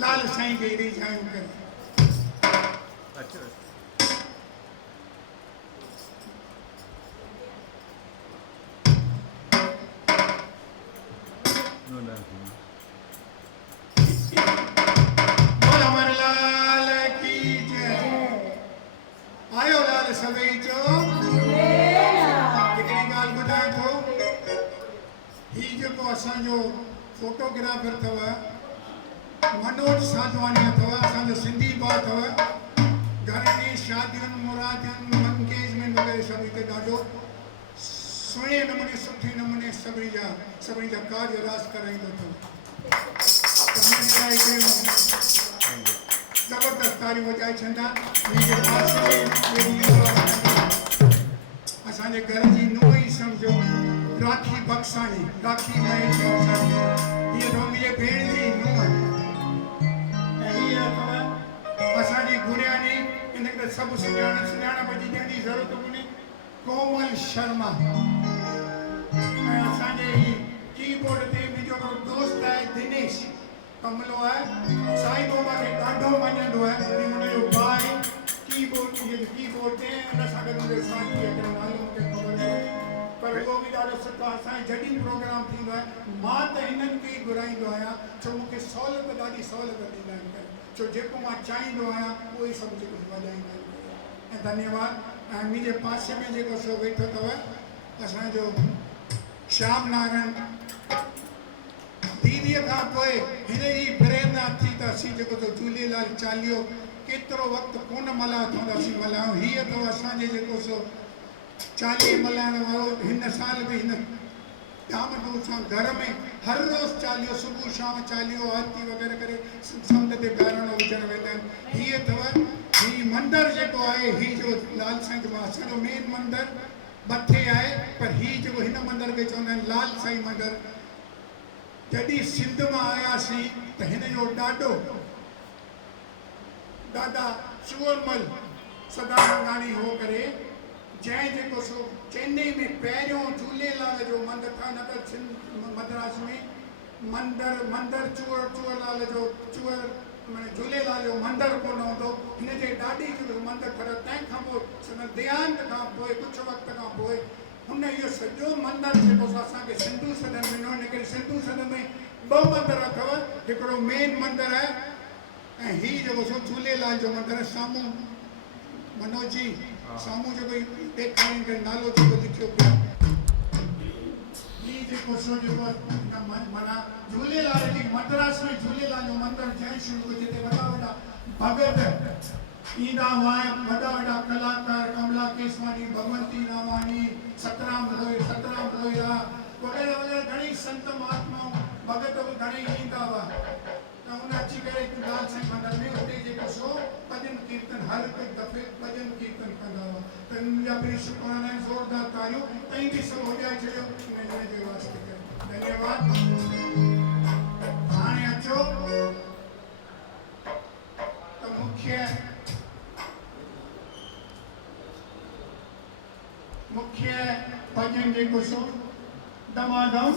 लाल साईं खे रिझायूं करे बोल हमारे लाल की जय आयो लाल सभई चो हिकिड़ी ॻाल्हि ॿुधायां थो हीउ जेको असांजो फोटोग्राफर अथव मनोज साधवानी अथव असांजो सिंधी भाउ अथव घर में शादियुनि मुरादियुनि मंगेजमेंट वग़ैरह सभु हिते ॾाढो सुहिणे नमूने सुठे नमूने सभिनी जा कार्य रास कराईंदो अथव ज़बरदस्त तारी वॼाए छॾंदा मुंहिंजे पासे में असांजे घर जी नूंहं ई सम्झो राखी बक्साणी राखी महेश बक्साणी हीअ मुंहिंजे भेण जी नूंहं ऐं हीअ अथव असांजी गुड़ियानी इन करे सभु सुञाणप जी ॾियण जी ज़रूरत कोन्हे कोमल शर्मा ऐं असांजे ही कीबोर्ड ते मुंहिंजो हिकिड़ो दोस्त आहे दिनेश कमलो आहे साईं बाबा खे ॾाढो मञंदो आहे हुनजो भाउ आहे कीबोर्ड ते हुन सां गॾु मुंहिंजो साथी आहे नालो मूंखे ख़बर कोन्हे पर उहो बि ॾाढो सुठो आहे असांजे जॾहिं प्रोग्राम थींदो आहे मां त हिननि खे ई घुराईंदो आहियां छो मूंखे सहूलियत ॾाढी सहूलियत ॾींदा आहिनि करे छो जेको मां चाहींदो आहियां उहो ई सभु जेको वॼाईंदा आहिनि ऐं धन्यवाद ऐं मुंहिंजे पासे में जेको सो वेठो अथव असांजो श्याम नारायण दीदीअ खां पोइ हिन जी प्रेरणा थी त असीं जेको सो झूलेलाल चालीहो केतिरो वक़्तु कोन मल्हायो अथऊं त असीं मल्हायूं हीअ अथव असांजे जेको सो चालीह मल्हाइण वारो हिन साल बि हिन धाम धूम सां घर में हर रोज़ु चालीहो सुबुह शाम चालीहो आरती वग़ैरह करे समुंड ते बहिराणो विझण वेंदा आहिनि हीअ अथव हीउ मंदरु जेको आहे हीउ जो लाल साईं जो असांजो मेन मंदरु मथे आहे पर हीउ जेको हिन मंदर खे चवंदा आहिनि लाल साईं मंदरु जॾहिं सिंध मां आयासीं त हिन जो ॾाढो दादा सूअरमल सदानंदाणी हो करे जंहिं जेको सो चेन्नई में पहिरियों झूलेलाल जो मंदरु था न त मद्रास में मंदरु चूअरलाल जो माने झूलेलाल जो मंदरु कोन हूंदो हिन जे ॾाढी मंदरु ठहियो तंहिंखां पोइ देहांत खां पोइ कुझु वक़्त खां पोइ हुन इहो सॼो मंदरु जेको असांखे सिंधु सदन ॾिनो, इन करे सिंधु सदन में 2 मंदर अथव। हिकिड़ो मेन मंदरु आहे ऐं हीउ जेको सो झूलेलाल जो मंदरु आहे साम्हूं। मनोज जी साम्हूं जेको ॾेखारीनि करे नालो जेको लिखियो पिया, हीउ जेको सो जेको माना झूलेलाल जी मद्रास में झूलेलाल जो मंदरु जंहिं शुरू जिते वॾा वॾा भगत ईंदा हुआ, वॾा वॾा कलाकार कमला केसवानी, भगवंती रामानी, सतराम रोहिरा वग़ैरह वग़ैरह घणेई संत महात्माऊं भगत बि घणेई ईंदा हुआ। त हुन अची करे लाल साईं मंदर में उते जेको सो भॼन कीर्तन हर हिकु दफ़े भॼन कीर्तन कंदा हुआ। त मुंहिंजा पहिरीं शुक्राना आहिनि, ज़ोरदार तारियूं तव्हीं बि सभु वॼाए छॾियो हिन जे वास्ते। धन्यवाद। हाणे अचो त मुख्य भॼन जेको सो दमादम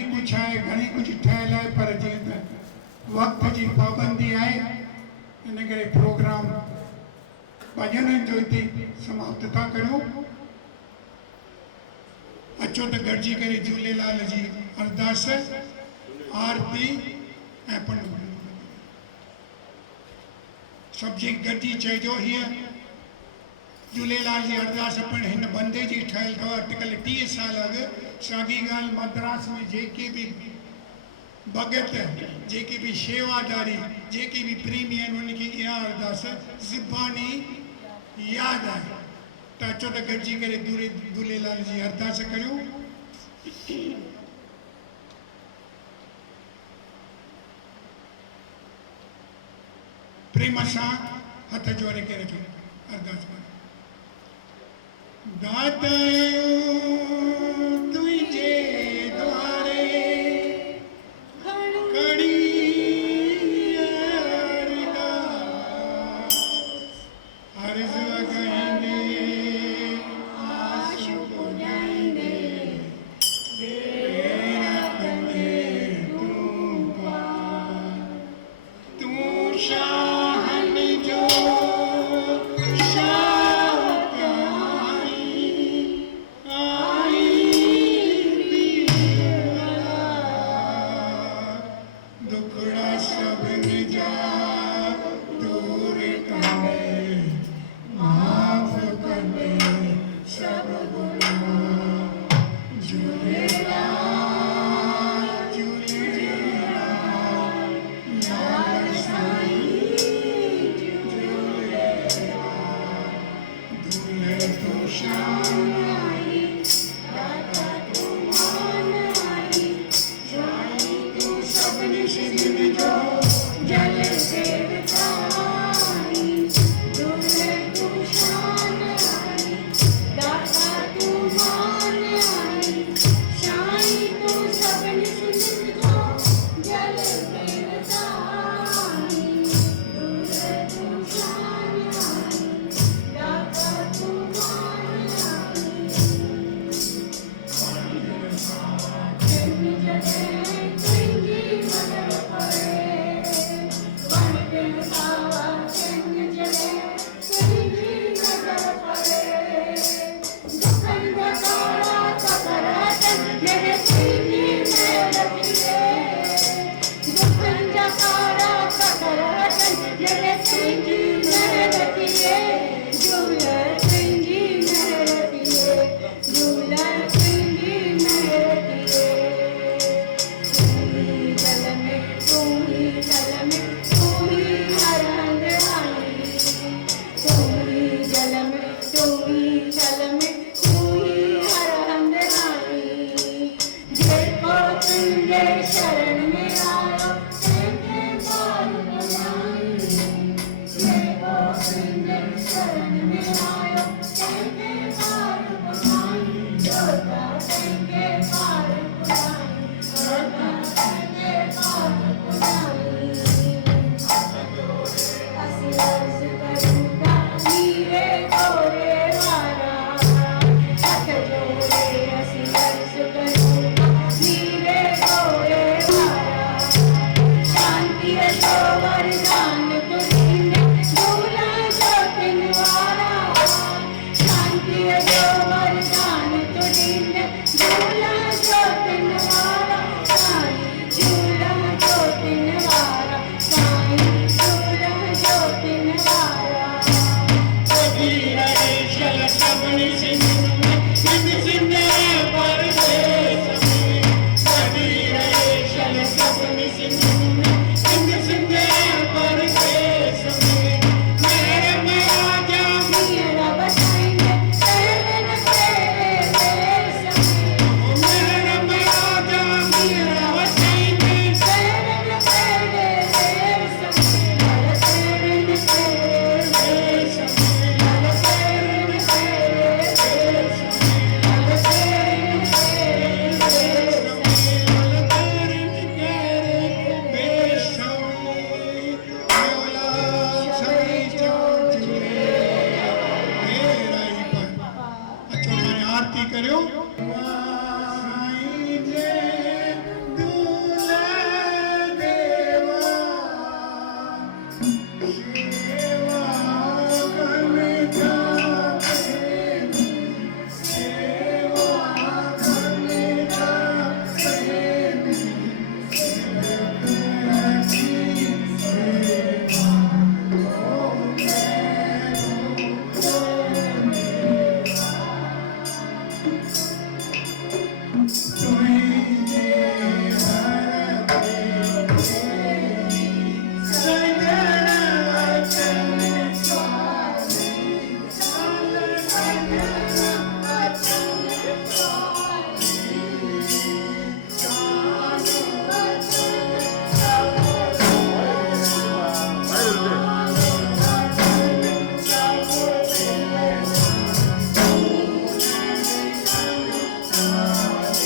घणे कुझु आहे, घणे कुझु ठहियल आहे, पर जीअं त वक़्त जी पाबंदी आहे इन करे प्रोग्राम भॼननि जो हिते समाप्त था करूं। अचो त गॾिजी करे झूलेलाल जी अरदास, आरती ऐं पुण्य सभु जी गॾिजी चइजो। हीअ झूलेलाल जी अरदास पिणु हिन बंदे जी ठहियल अथव। अटिकल 30 साल अॻु साॻी ॻाल्हि मद्रास में जेके बि भगत, जेके भी शेवादारी, जेके भी प्रेमी आहिनि उनखे इहा अरदास ज़ुबानी यादि आहे। त अचो त गॾिजी करे झूलेलाल जी अरदास करियूं। प्रेम सां हथ जोड़े करे अरदास करियूं। दाता तुझे द्वारे खड़ी अरदास, अर्ज़ कईंदे आश पुॼाईंदे, बेड़ा कंदे तूं पार। तूं शाहन जो जय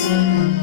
Thank you.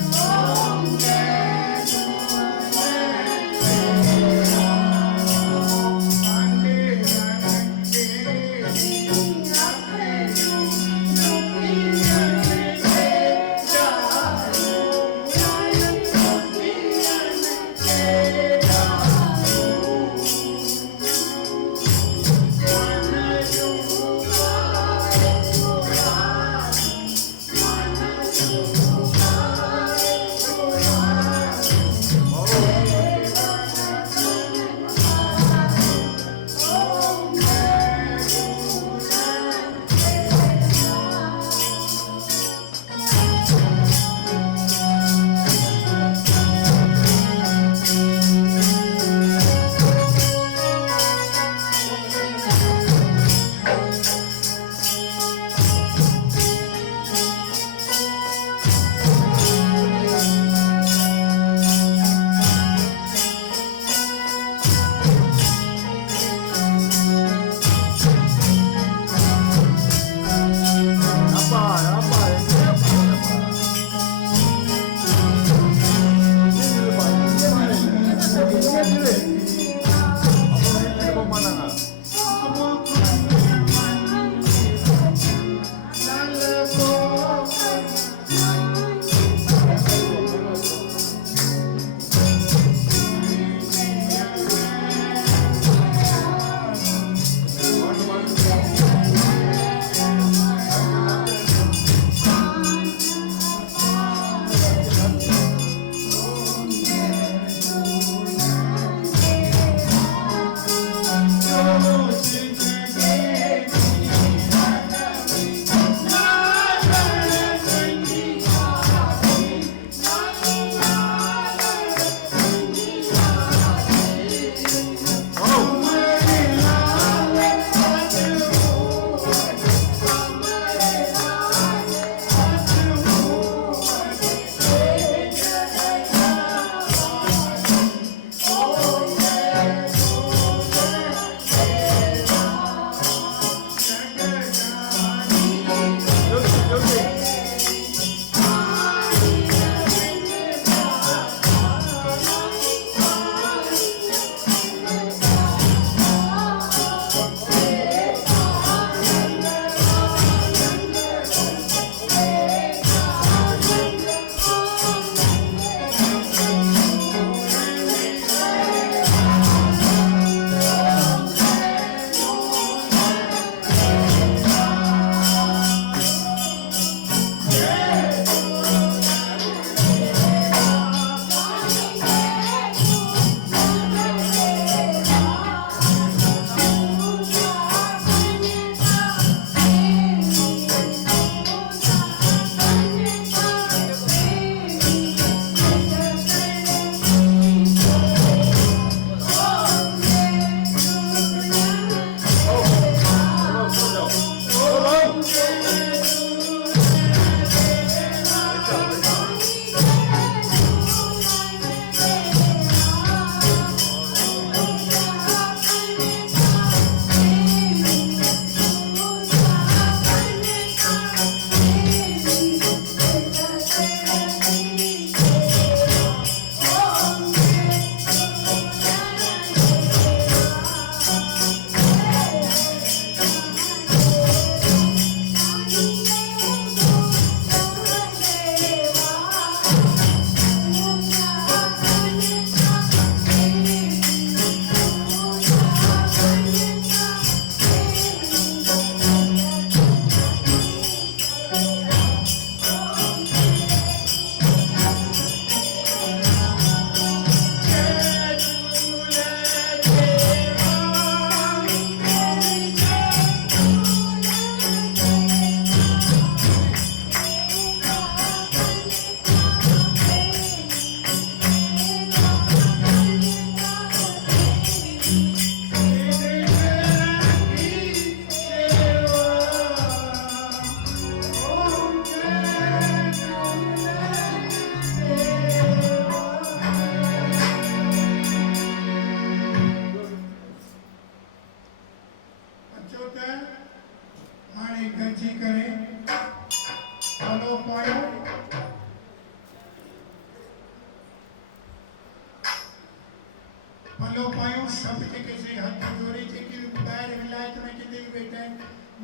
पलो पायूं सब जेके से हथ जोड़े जेके ॿाहिरि विलायत में किथे भी बैठा आहिनि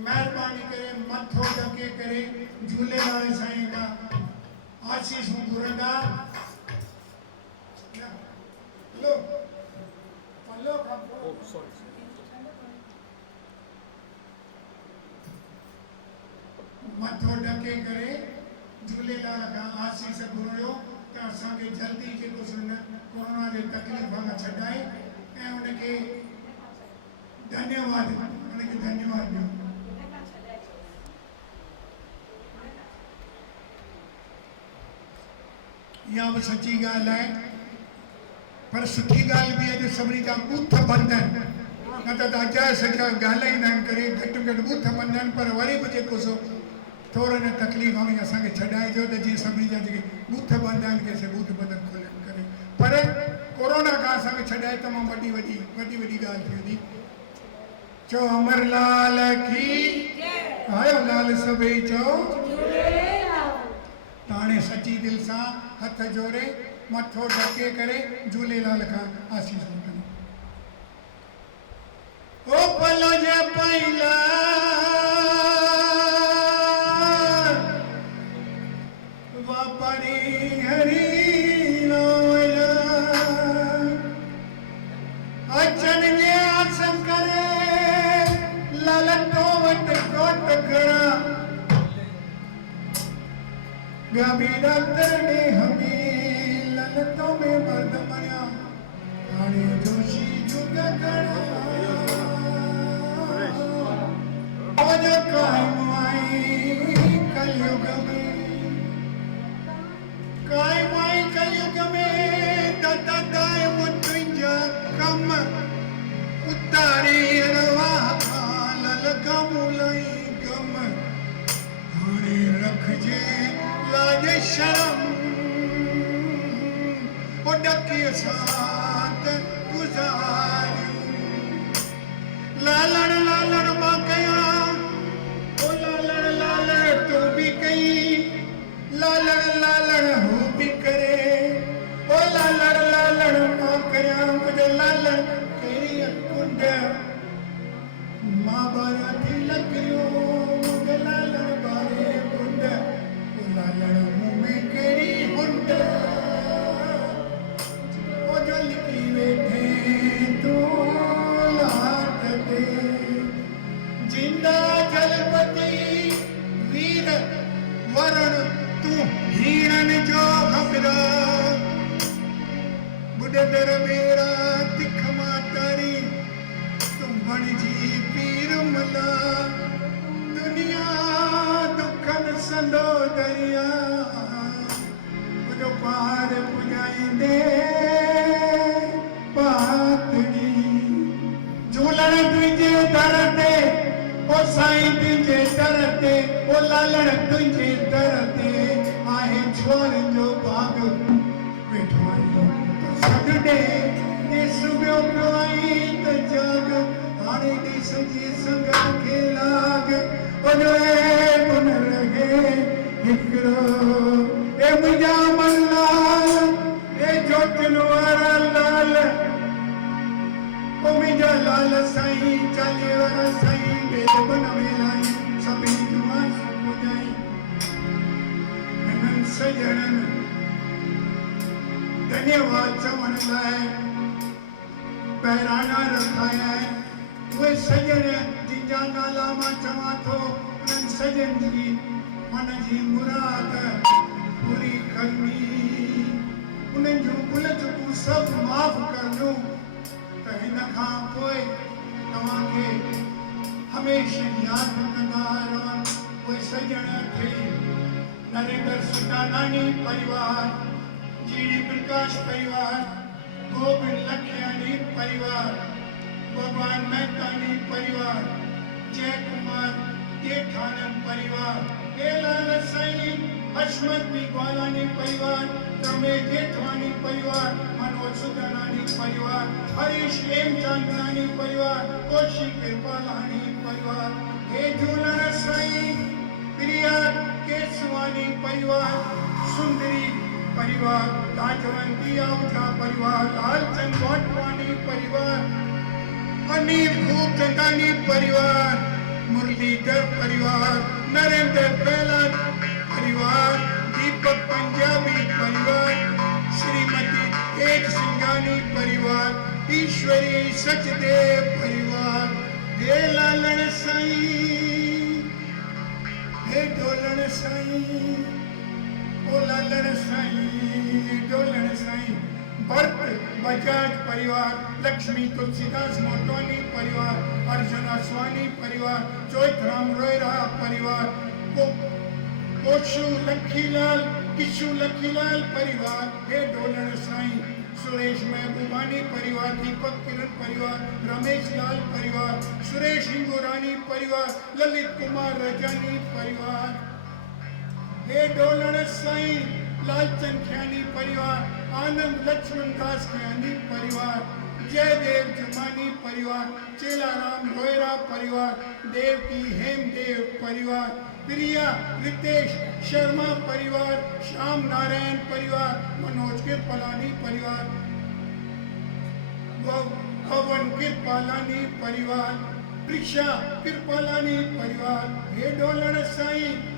महिरबानी करे मथो ढके करे झूलेलाल साईं खां आशीसूं घुरंदा हलो पलो खां मथो ढके करे झूलेलाल खां आशीष घुरियो त असांखे जल्दी जेको कोरोना जे तकलीफ़ खां छॾाए ऐं उनखे धन्यवाद ॾियो। इहा बि सची ॻाल्हि आहे पर सुठी ॻाल्हि बि आहे जो सभिनी जा बूथ बंदि आहिनि न त अजाए सॼा ॻाल्हाईंदा आहिनि करे घटि में घटि बूथ बंदि आहिनि पर वरी बि जेको सो थोरो न तकलीफ़ में असांखे छॾाइजो त जीअं सभिनी जा जेके बूथ बंदि आहिनि कंहिंसे बूथ बंदि खोलनि करे पर कोरोना खां असांखे छॾाए तमामु वॾी ॻाल्हि थी वेंदी। चओ अमरलाल की आयो लाल सभई चओ त हाणे सची दिलि सां हथ जोड़े मथो ढके करे झूलेलाल खां आशीष वठनि। ओ पलो जे पहिला वापरी हरी लोया अचन जे आस करे ललतो वट कोट खड़ा ॿिया बि डॉक्टर ॾे हमी ललतो में मर्द मरिया हाणे जोशी जुग खड़ा ओ जो कायम आई कलयुग में दायम तुंहिंजा कम उतारी अरवाह लल कमूलई गम हाणे रखजे लाज शर्म ओ डकीअ साथ गुज़ारियूं लालण लालण मां कयां ओ लालण लालण तूं बि कई लालण लालण हू भी करे ओ लालण लालण मां करियां मुझे लालण कहिड़ी कुंड मां बारियां थी लकड़ियो मुझे लालण बारे कुंड ओ लालण मुंह में कहिड़ी हुंड ओ जो लिखी वेठे तूं लाट ते जिंदा जलपति वीर वरण तू हीरन जो खबरा बुढ़दर मेरा तिख मातारी तुम बणजी पीर मला दुनिया दुखन संदो दरिया मुझो पार पुजाईंदे पातड़ी झूलण तुझे दर ते ओ साईं तुझे दर ते ओ लालण तुझे दर ते आहे छोर जो बाग वेठो आयो सगडे दिस बियो आई त जग हाणे दिस जी संगत खे लाग ओ ए गुन रहे हिकड़ो ए मुंहिंजा मल्लाल ए जोतन वारा लाल ओ मुंहिंजा लाल साईं चालीह वारा साईं बेद बन वेलाई सभिनी जूं आसूं ॿुधाई हिननि सजणनि धन्यवाद चवण लाइ बहिराणा रखाया आहिनि उहे सजण जिनजा नाला मां चवां थो उन्हनि सजन जी मन जी मुराद पूरी करणी उन्हनि जूं भुल चुकूं सभु माफ़ करणियूं त हिन खां पोइ तव्हांखे हमेशह यादि कंदा रहनि उहे सजण थे नरेंद्र सुडानानी परिवार जीडी प्रकाश परिवार गोविंद लखियानी परिवार भगवान मेहतानी परिवार जय कुमार जेठानन परिवार केलाल साईं हशमत ग्वालानी परिवार रमेश जेठवानी परिवार मनोज सुदानानी परिवार हरीश हेमचंदानी परिवार कोशी कृपालानी परिवार हे झूलण साईं प्रिया केसवानी परिवार सुंदरी परिवार, लाजवंती आहूजा परिवार, लालचंद वाटवानी परिवार, अनिल खूबचंदानी परिवार, मुरलीधर परिवार, नरेंद्र पहलत परिवार, दीपक पंजाबी परिवार, श्रीमती तेज सिंघानी परिवार, ईश्वरी सचदेव परिवार। हे लालन साईं, हे डोलन साईं, ओ लालन साईं, डोलन साईं। भरत बजाज परिवार, लक्ष्मी तुलसीदास मोटवानी परिवार, अर्जुन आसवानी परिवार, चोइथराम रोयरा परिवार, कोशु लखीलाल, किशु लखीलाल परिवार। हे डोलन साईं। सुरेश महबूबानी परिवार, दीपक किरण परिवार, रमेश लाल परिवार, सुरेश हिंगोरानी परिवार, ललित कुमार रजानी परिवार। हे डोलन साईं। लालचंद खयानी परिवार, आनंद लक्ष्मण दास खयानी परिवार, जयदेव जुमानी परिवार, चेलाराम रोयरा परिवार, देवकी हेमदेव परिवार, प्रिया रितेश शर्मा परिवार, श्याम नारायण परिवार, मनोज कृपालानी परिवार, भवन कृपालानी परिवार, प्रिशा कृपालानी परिवार। हे डोलन साईं।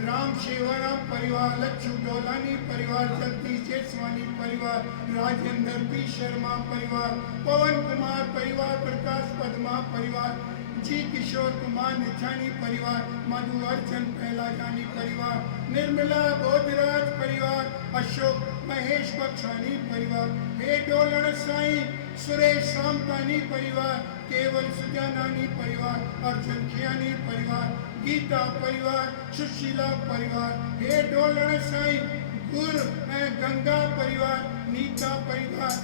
राम शेवाराम परिवार, लक्ष्मी डोलानी परिवार, जगदीश जेसवानी परिवार, राजेंद्र पी शर्मा परिवार, पवन कुमार परिवार, प्रकाश पद्मा परिवार, जी किशोर कुमार निछानी परिवार, मधु अर्चन पहलाजानी परिवार, निर्मला बोधराज परिवार, अशोक महेश बक्सानी परिवार। हे डोलन साईं। सुरेश सामतानी परिवार, केवल सुजानानी परिवार, अर्जुन खियानी परिवार, गीता परिवार, सुशीला परिवार। हे डोलन साईं। गुर गंगा परिवार, नीता परिवार,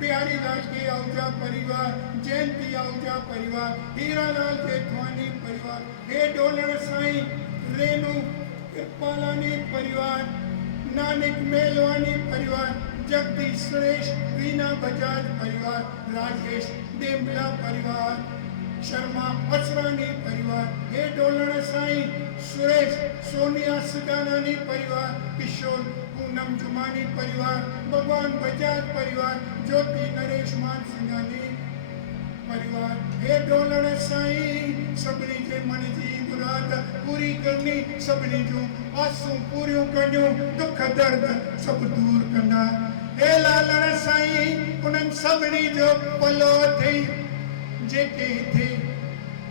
बिहारी लाल के आहूजा परिवार, जयंती आहूजा परिवार, हीरालाल जेठवानी परिवार। हे डोलन साईं। रेणु कृपालानी परिवार, नानक मेलवानी परिवार, जगदीश सुरेश वीना बजाज परिवार, राजेश देमला परिवार, शर्मा असरानी परिवार। हे डोलन साईं। सुरेश सोनिया सुदानानी परिवार, किशोर पूनम जुमानी परिवार, भगवान बजाज परिवार, ज्योति नरेश मान सिंघानी परिवार। हे डोलन साईं। सभिनी जे मन जी मुराद पूरी करनी, सभिनी जो आसूं पूरियूं करियूं, दुख दर्द सब दूर कंदा। हे लालन साईं। उन्हनि सभिनी जो भलो थई, जेके हिते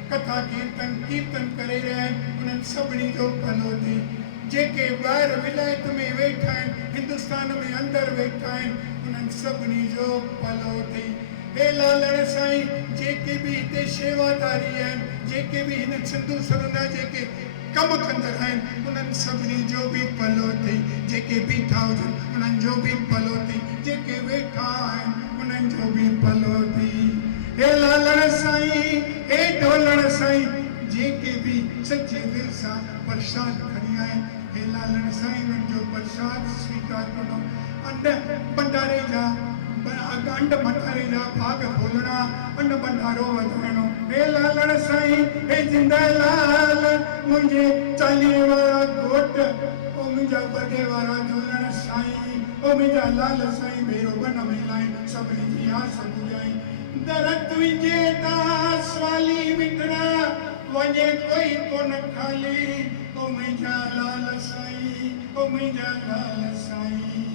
कथा कीर्तन करे रहिया आहिनि, उन्हनि सभिनी जो भलो थई। जेके ॿाहिरि विलायत में वेठा आहिनि, हिंदुस्तान में अंदरि वेठा आहिनि, उन्हनि सभिनी जो भलो थई। हे लालन साईं। जेके बि हिते शेवादारी आहिनि, जेके बि हिन सिंधु सरोना जेके कम कंदड़ आहिनि, उन्हनि सभिनी जो बि भलो थई। जेके बीठा हुजनि उन्हनि जो बि भलो थई, जेके वेठा आहिनि उन्हनि जो बि भलो थई। हे लालन साईं। हे डोलन साईं। जेके बि सच्चे दिल सां प्रसाद खणी आहिनि, हे लालन साईं, उन्हनि जो प्रसाद स्वीकार करणो। अंड भंडारे जा भाग खोलना, अंड भंडारो वधाइणो। हे लालन साईं। हे जिंदा लाल मुंहिंजे चालीहे वारा घोट, ओ मुंहिंजा बॾे वारा झूलण साईं, ओ मुंहिंजा लाल साईं, भेरो बन में लाइन सभिनी जी आस बुझाई। दर तुंहिंजे तां सवाली मिटड़ा, वञे कोई कोन खाली, ओ मुंहिंजा लाल साईं, ओ मुंहिंजा लाल साईं।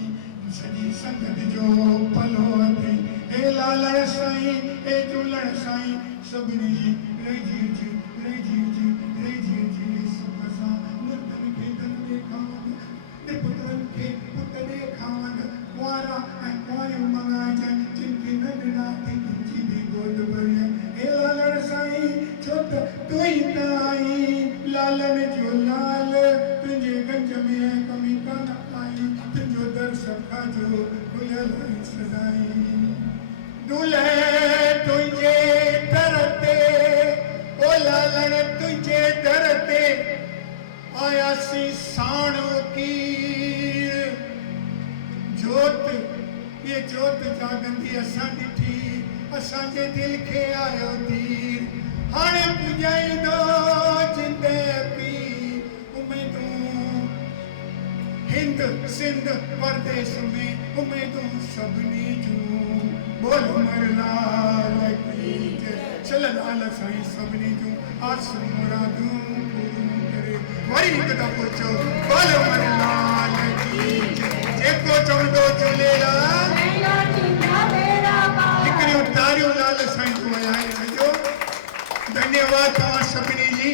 सॼी संगत जो भलो थई। हे लालन साईं। हे झूलण साईं। सभिनी जी रहिजी सुख सां निर्धन खे धन ॾेखावनि, निपुत्रनि खे पुट ॾेखावनि, कुंवारा ऐं कुंवारियूं मङाइजनि, जिन खे न ॾिना तिनजी बि गोद भरियनि। हे लालन साईं। छो त तूं ई त आहीं लालन जो लाल, तुंहिंजे गंज में कमी कान आई, तुंहिंजो दर सखा जो खुलियल सदाई। दुल्हे तुंहिंजे दर ते, ओ लालन तुंहिंजे दर ते आयासीं साणो कीर। जोत ये जोत जागंदी असां ॾिठी, असांजे दिल खे आयो तीर। हाणे पुॼाईंदो जिंद पी उमेदूं, हिंद सिंध परदेस में उम्मीदों सभिनी जूं बोल मरलाल की जय सल्लल्लाहु अलैहि साईं सभिनी जूं आसूं मुरादूं पूरियूं करे वरी हिकु दफ़ो चओ बोल मरलाल की जय जेको चवंदो झूलेलाल हिकिड़ियूं तारियूं लाल साईं को वॼाए वञो। धन्यवाद तव्हां सभिनी जी।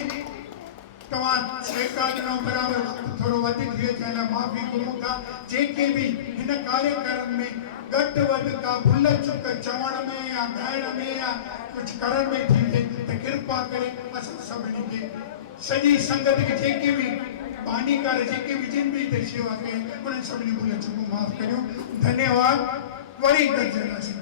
तव्हां स्वीकार ॾिनो बराबरि वक़्तु थोरो वधीक थी अचे लाइ माफ़ी घुरूं था। जेके बि हिन कार्यक्रम में घटि वधि का भुल चुक चवण में या ॻाइण में या कुझु करण में थी थिए त कृपा करे असां सभिनी खे सॼी संगत खे जेके बि बानीकार जेके बि जिन बि हिते शेवा कई उन्हनि सभिनी भुल चुकूं माफ़ करियो। धन्यवाद। वरी गॾिजंदासीं।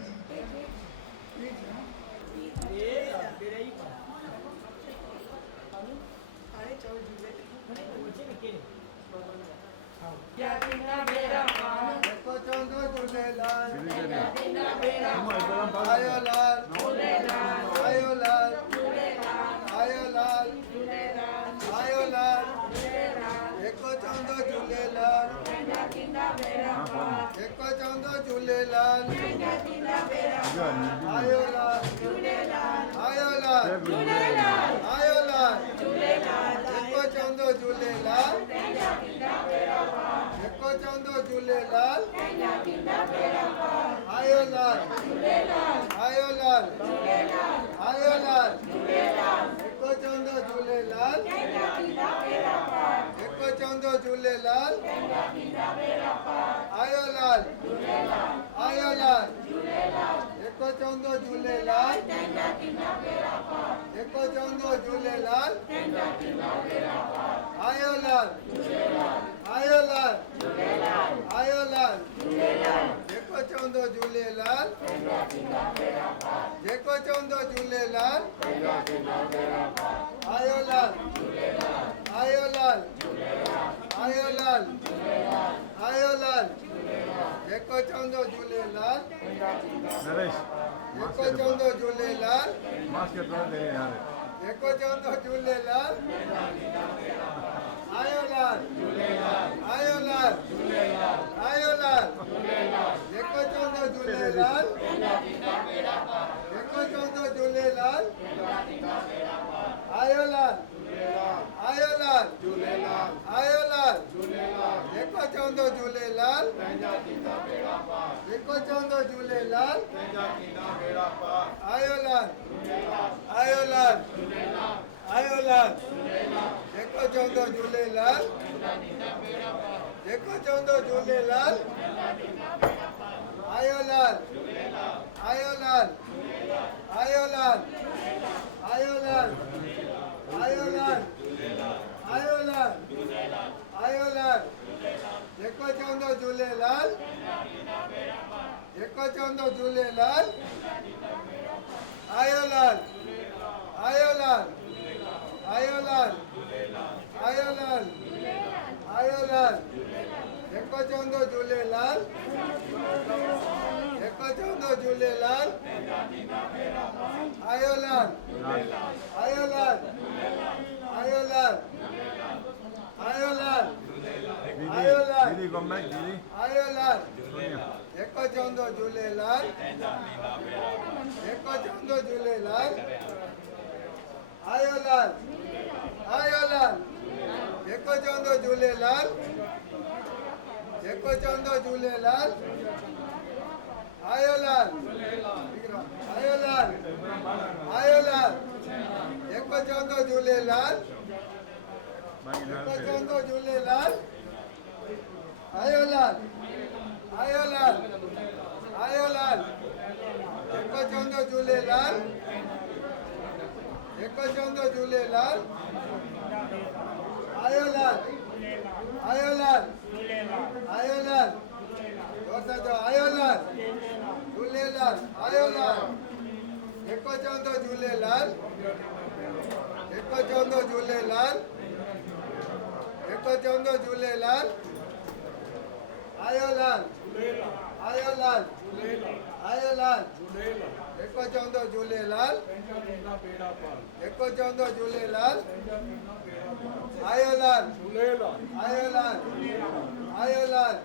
आयो लाल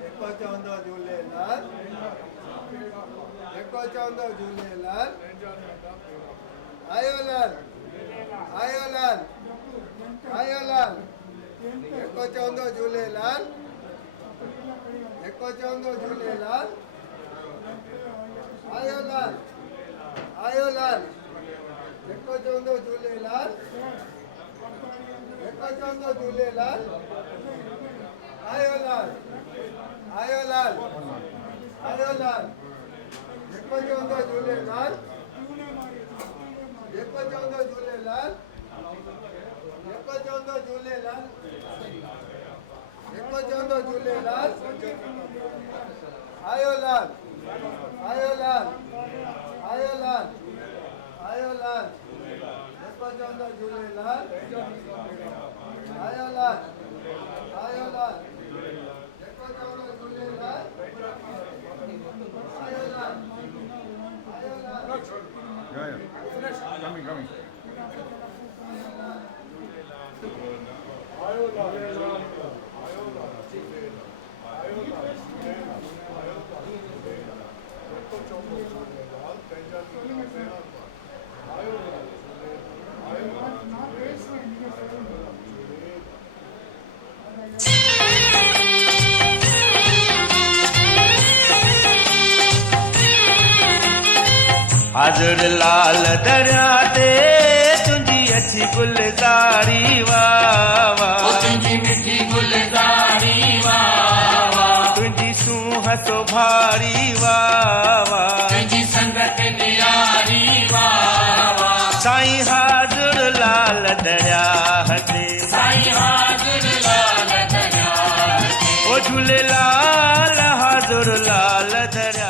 जेको चवंदो झूलेलाल जेको चवंदो झूलेलाल आयो लाल आयो लाल आयो लाल जेको चवंदो झूलेलाल जेको चवंदो झूलेलाल आयो लाल आयो लाल जेको चवंदो झूलेलाल जेको चवंदो झूलेलाल आयो लाल आयो लाल आयो लाल जेको चवंदो झूलेलाल जेको चवंदो झूलेलाल जेको चवंदो झूलेलाल जेको चवंदो झूलेलाल आयो लाल आयो लाल आयो लाल आयो लाल जेको चवंदो झूलेलाल आयो लाल आयो लाल जेको चवंदो झूलेलाल आयो लाल आयो लाल coming. हाजुर लाल दरिया ते तुंहिंजी अछी गुलज़ारी वाह वाह तुंहिंजी मिठी गुलज़ारी वाह वाह तुंहिंजी सूंह सोभारी वाह वाह तुंहिंजी संगत न्यारी वाह वाह साईं हाजुर लाल दरिया ते साईं हाजुर लाल दरिया ओ झूलेलाल हाजुर लाल दरिया